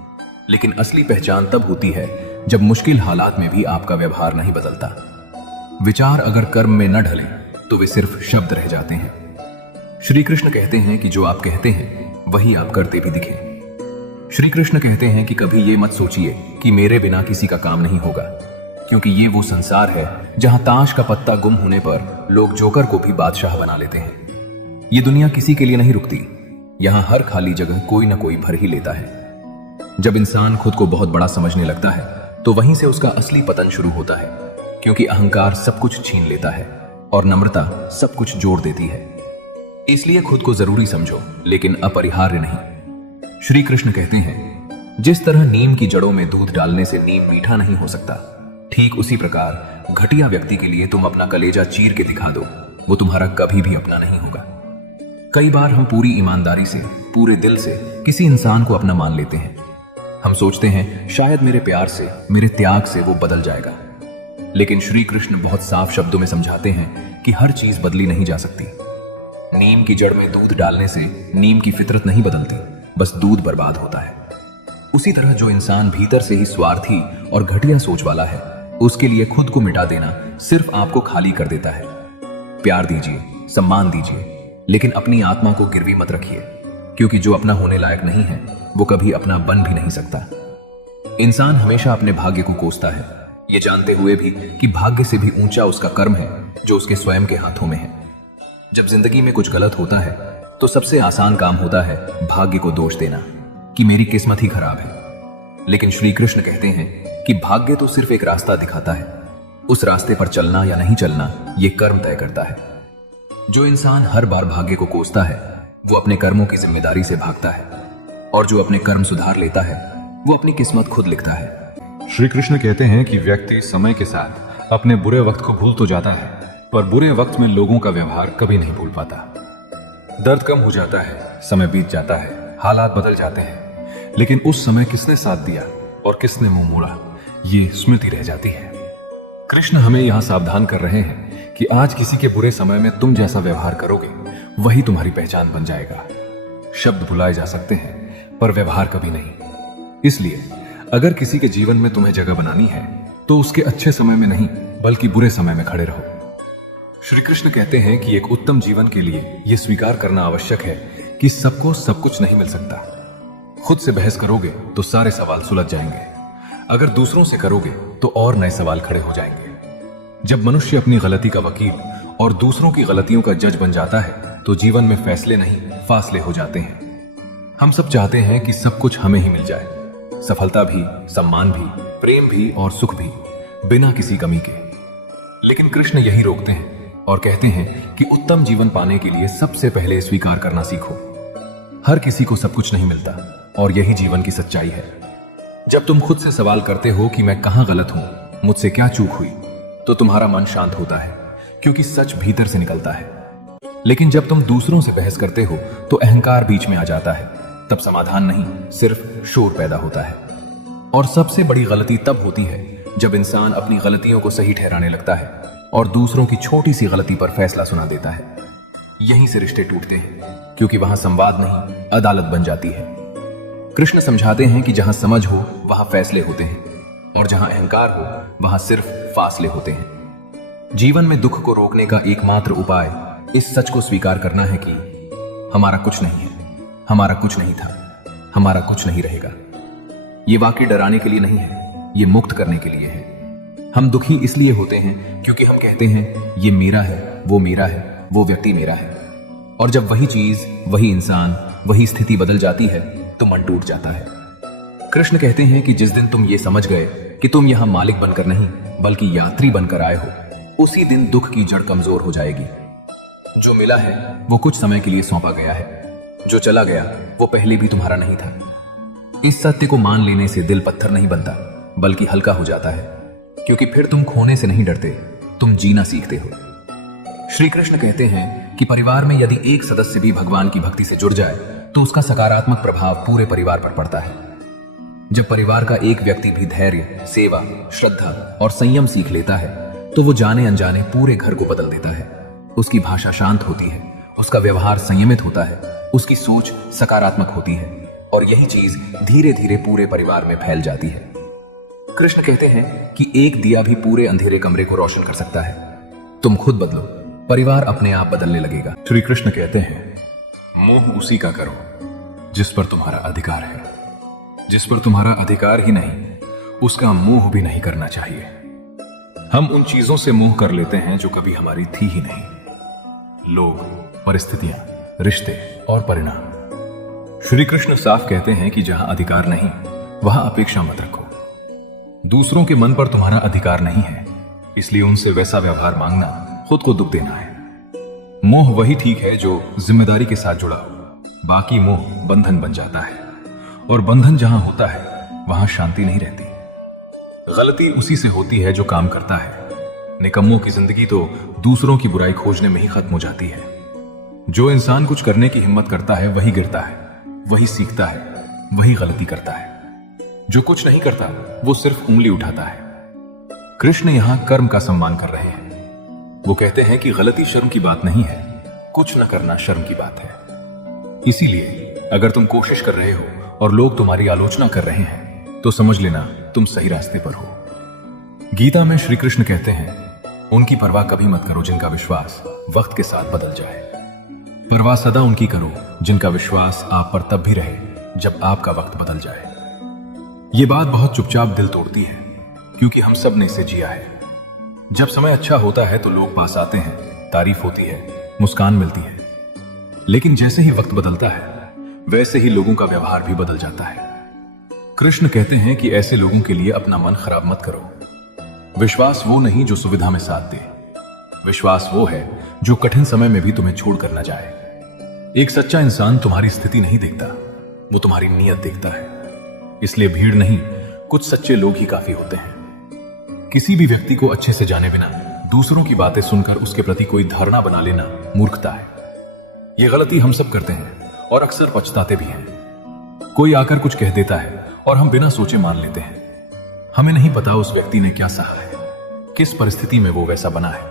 लेकिन असली पहचान तब होती है जब मुश्किल हालात में भी आपका व्यवहार नहीं बदलता। विचार अगर कर्म में न ढले तो वे सिर्फ शब्द रह जाते हैं। श्री कृष्ण कहते हैं कि जो आप कहते हैं वही आप करते भी दिखें। श्री कृष्ण कहते हैं कि कभी ये मत सोचिए कि मेरे बिना किसी का काम नहीं होगा, क्योंकि ये वो संसार है जहां ताश का पत्ता गुम होने पर लोग जोकर को भी बादशाह बना लेते हैं। ये दुनिया किसी के लिए नहीं रुकती, यहां हर खाली जगह कोई ना कोई भर ही लेता है। जब इंसान खुद को बहुत बड़ा समझने लगता है तो वहीं से उसका असली पतन शुरू होता है, क्योंकि अहंकार सब कुछ छीन लेता है और नम्रता सब कुछ जोड़ देती है। इसलिए खुद को जरूरी समझो, लेकिन अपरिहार्य नहीं। श्री कृष्ण कहते हैं, जिस तरह नीम की जड़ों में दूध डालने से नीम मीठा नहीं हो सकता, ठीक उसी प्रकार घटिया व्यक्ति के लिए तुम अपना कलेजा चीर के दिखा दो, वो तुम्हारा कभी भी अपना नहीं होगा। कई बार हम पूरी ईमानदारी से, पूरे दिल से किसी इंसान को अपना मान लेते हैं। हम सोचते हैं शायद मेरे प्यार से, मेरे त्याग से वो बदल जाएगा, लेकिन श्री कृष्ण बहुत साफ शब्दों में समझाते हैं कि हर चीज बदली नहीं जा सकती। नीम की जड़ में दूध डालने से नीम की फितरत नहीं बदलती, बस दूध बर्बाद होता है। उसी तरह जो इंसान भीतर से ही स्वार्थी और घटिया सोच वाला है, उसके लिए खुद को मिटा देना सिर्फ आपको खाली कर देता है। प्यार दीजिए, सम्मान दीजिए, लेकिन अपनी आत्मा को गिरवी मत रखिए, क्योंकि जो अपना होने लायक नहीं है वो कभी अपना बन भी नहीं सकता। इंसान हमेशा अपने भाग्य को कोसता है, ये जानते हुए भी कि भाग्य से भी ऊंचा उसका कर्म है जो उसके स्वयं के हाथों में है। जब जिंदगी में कुछ गलत होता है तो सबसे आसान काम होता है भाग्य को दोष देना कि मेरी किस्मत ही खराब है। लेकिन श्री कृष्ण कहते हैं कि भाग्य तो सिर्फ एक रास्ता दिखाता है, उस रास्ते पर चलना या नहीं चलना ये कर्म तय करता है। जो इंसान हर बार भाग्य को कोसता है वो अपने कर्मों की जिम्मेदारी से भागता है, और जो अपने कर्म सुधार लेता है वो अपनी किस्मत खुद लिखता है। श्री कृष्ण कहते हैं कि व्यक्ति समय के साथ अपने बुरे वक्त को भूल तो जाता है, पर बुरे वक्त में लोगों का व्यवहार कभी नहीं भूल पाता। दर्द कम हो जाता है, समय बीत जाता है, हालात बदल जाते हैं, लेकिन उस समय किसने साथ दिया और किसने मुंह मोड़ा ये स्मृति रह जाती है। कृष्ण हमें यहां सावधान कर रहे हैं कि आज किसी के बुरे समय में तुम जैसा व्यवहार करोगे वही तुम्हारी पहचान बन जाएगा। शब्द भुलाए जा सकते हैं पर व्यवहार कभी नहीं। इसलिए अगर किसी के जीवन में तुम्हें जगह बनानी है तो उसके अच्छे समय में नहीं बल्कि बुरे समय में खड़े रहो। श्री कृष्ण कहते हैं कि एक उत्तम जीवन के लिए यह स्वीकार करना आवश्यक है कि सबको सब कुछ नहीं मिल सकता। खुद से बहस करोगे तो सारे सवाल सुलझ जाएंगे, अगर दूसरों से करोगे तो और नए सवाल खड़े हो जाएंगे। जब मनुष्य अपनी गलती का वकील और दूसरों की गलतियों का जज बन जाता है तो जीवन में फैसले नहीं फासले हो जाते हैं। हम सब चाहते हैं कि सब कुछ हमें ही मिल जाए, सफलता भी, सम्मान भी, प्रेम भी और सुख भी, बिना किसी कमी के। लेकिन कृष्ण यही रोकते हैं और कहते हैं कि उत्तम जीवन पाने के लिए सबसे पहले स्वीकार करना सीखो। हर किसी को सब कुछ नहीं मिलता और यही जीवन की सच्चाई है। जब तुम खुद से सवाल करते हो कि मैं कहां गलत हूं, मुझसे क्या चूक हुई, तो तुम्हारा मन शांत होता है, क्योंकि सच भीतर से निकलता है। लेकिन जब तुम दूसरों से बहस करते हो तो अहंकार बीच में आ जाता है, तब समाधान नहीं सिर्फ शोर पैदा होता है। और सबसे बड़ी गलती तब होती है जब इंसान अपनी गलतियों को सही ठहराने लगता है और दूसरों की छोटी सी गलती पर फैसला सुना देता है। यहीं से रिश्ते टूटते हैं, क्योंकि वहां संवाद नहीं अदालत बन जाती है। कृष्ण समझाते हैं कि जहां समझ हो वहां फैसले होते हैं, और जहां अहंकार हो वहां सिर्फ फासले होते हैं। जीवन में दुख को रोकने का एकमात्र उपाय इस सच को स्वीकार करना है कि हमारा कुछ नहीं है, हमारा कुछ नहीं था, हमारा कुछ नहीं रहेगा। ये वाक्य डराने के लिए नहीं है, ये मुक्त करने के लिए है। हम दुखी इसलिए होते हैं क्योंकि हम कहते हैं ये मेरा है, वो मेरा है, वो व्यक्ति मेरा है। और जब वही चीज, वही इंसान, वही स्थिति बदल जाती है तो मन टूट जाता है। कृष्ण कहते हैं कि जिस दिन तुम ये समझ गए कि तुम यहां मालिक बनकर नहीं बल्कि यात्री बनकर आए हो, उसी दिन दुख की जड़ कमजोर हो जाएगी। जो मिला है वो कुछ समय के लिए सौंपा गया है, जो चला गया वो पहले भी तुम्हारा नहीं था। इस सत्य को मान लेने से दिल पत्थर नहीं बनता, बल्कि हल्का हो जाता है, क्योंकि फिर तुम खोने से नहीं डरते, तुम जीना सीखते हो। श्री कृष्ण कहते हैं कि परिवार में यदि एक सदस्य भी भगवान की भक्ति से जुड़ जाए तो उसका सकारात्मक प्रभाव पूरे परिवार पर पड़ता है। जब परिवार का एक व्यक्ति भी धैर्य, सेवा, श्रद्धा और संयम सीख लेता है तो वो जाने अनजाने पूरे घर को बदल देता है। उसकी भाषा शांत होती है, उसका व्यवहार संयमित होता है, उसकी सोच सकारात्मक होती है और यही चीज धीरे धीरे पूरे परिवार में फैल जाती है। कृष्ण कहते हैं कि एक दिया भी पूरे अंधेरे कमरे को रोशन कर सकता है। तुम खुद बदलो, परिवार अपने आप बदलने लगेगा। श्री कृष्ण कहते हैं, मोह उसी का करो जिस पर तुम्हारा अधिकार है। जिस पर तुम्हारा अधिकार ही नहीं, उसका मोह भी नहीं करना चाहिए। हम उन चीजों से मोह कर लेते हैं जो कभी हमारी थी ही नहीं। लोग, परिस्थितियां, रिश्ते और परिणाम। श्री कृष्ण साफ कहते हैं कि जहां अधिकार नहीं वहां अपेक्षा मत रखो। दूसरों के मन पर तुम्हारा अधिकार नहीं है, इसलिए उनसे वैसा व्यवहार मांगना खुद को दुख देना है। मोह वही ठीक है जो जिम्मेदारी के साथ जुड़ा हो, बाकी मोह बंधन बन जाता है और बंधन जहां होता है वहां शांति नहीं रहती। गलती उसी से होती है जो काम करता है। निकम्मों की जिंदगी तो दूसरों की बुराई खोजने में ही खत्म हो जाती है। जो इंसान कुछ करने की हिम्मत करता है वही गिरता है, वही सीखता है, वही गलती करता है। जो कुछ नहीं करता वो सिर्फ उंगली उठाता है। कृष्ण यहां कर्म का सम्मान कर रहे हैं। वो कहते हैं कि गलती शर्म की बात नहीं है, कुछ न करना शर्म की बात है। इसीलिए अगर तुम कोशिश कर रहे हो और लोग तुम्हारी आलोचना कर रहे हैं तो समझ लेना तुम सही रास्ते पर हो। गीता में श्री कृष्ण कहते हैं, उनकी परवाह कभी मत करो जिनका विश्वास वक्त के साथ बदल जाए। परवाह सदा उनकी करो जिनका विश्वास आप पर तब भी रहे जब आपका वक्त बदल जाए। ये बात बहुत चुपचाप दिल तोड़ती है, क्योंकि हम सब ने इसे जिया है। जब समय अच्छा होता है तो लोग पास आते हैं, तारीफ होती है, मुस्कान मिलती है। लेकिन जैसे ही वक्त बदलता है वैसे ही लोगों का व्यवहार भी बदल जाता है। कृष्ण कहते हैं कि ऐसे लोगों के लिए अपना मन खराब मत करो। विश्वास वो नहीं जो सुविधा में साथ दे, विश्वास वो है जो कठिन समय में भी तुम्हें छोड़कर न जाए। एक सच्चा इंसान तुम्हारी स्थिति नहीं देखता, वो तुम्हारी नीयत देखता है। इसलिए भीड़ नहीं, कुछ सच्चे लोग ही काफी होते हैं। किसी भी व्यक्ति को अच्छे से जाने बिना दूसरों की बातें सुनकर उसके प्रति कोई धारणा बना लेना मूर्खता है। यह गलती हम सब करते हैं और अक्सर पछताते भी हैं। कोई आकर कुछ कह देता है और हम बिना सोचे मान लेते हैं। हमें नहीं पता उस व्यक्ति ने क्या सहा है, किस परिस्थिति में वो वैसा बना है।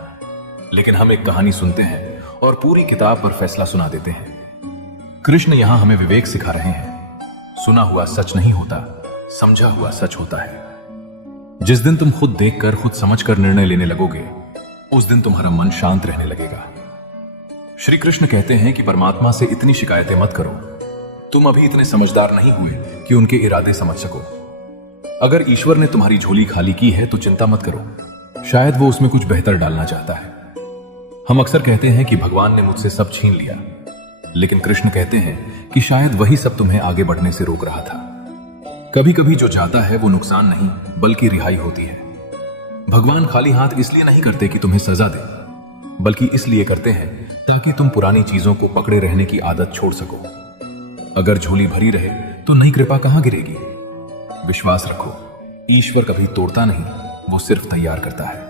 लेकिन हम एक कहानी सुनते हैं और पूरी किताब पर फैसला सुना देते हैं। कृष्ण यहां हमें विवेक सिखा रहे हैं। सुना हुआ सच नहीं होता, समझा हुआ सच होता है। जिस दिन तुम खुद देखकर, खुद समझकर निर्णय लेने लगोगे, उस दिन तुम्हारा मन शांत रहने लगेगा। श्री कृष्ण कहते हैं कि परमात्मा से इतनी शिकायतें मत करो। तुम अभी इतने समझदार नहीं हुए कि उनके इरादे समझ सको। अगर ईश्वर ने तुम्हारी झोली खाली की है तो चिंता मत करो, शायद वो उसमें कुछ बेहतर डालना चाहता है। हम अक्सर कहते हैं कि भगवान ने मुझसे सब छीन लिया, लेकिन कृष्ण कहते हैं कि शायद वही सब तुम्हें आगे बढ़ने से रोक रहा था। कभी कभी जो जाता है वो नुकसान नहीं बल्कि रिहाई होती है। भगवान खाली हाथ इसलिए नहीं करते कि तुम्हें सजा दे, बल्कि इसलिए करते हैं ताकि तुम पुरानी चीजों को पकड़े रहने की आदत छोड़ सको। अगर झोली भरी रहे तो नई कृपा कहां गिरेगी। विश्वास रखो, ईश्वर कभी तोड़ता नहीं, वो सिर्फ तैयार करता है।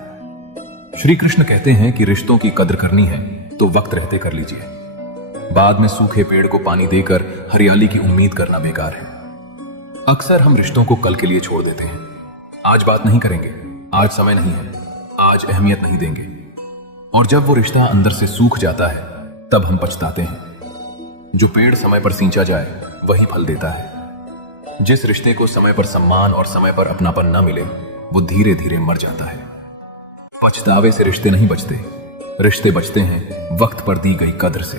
श्री कृष्ण कहते हैं कि रिश्तों की कद्र करनी है तो वक्त रहते कर लीजिए। बाद में सूखे पेड़ को पानी देकर हरियाली की उम्मीद करना बेकार है। अक्सर हम रिश्तों को कल के लिए छोड़ देते हैं। आज बात नहीं करेंगे, आज समय नहीं है, आज अहमियत नहीं देंगे। और जब वो रिश्ता अंदर से सूख जाता है तब हम पछताते हैं। जो पेड़ समय पर सींचा जाए वही फल देता है। जिस रिश्ते को समय पर सम्मान और समय पर अपनापन न मिले वो धीरे धीरे मर जाता है। पछतावे से रिश्ते नहीं बचते, रिश्ते बचते हैं वक्त पर दी गई कद्र से।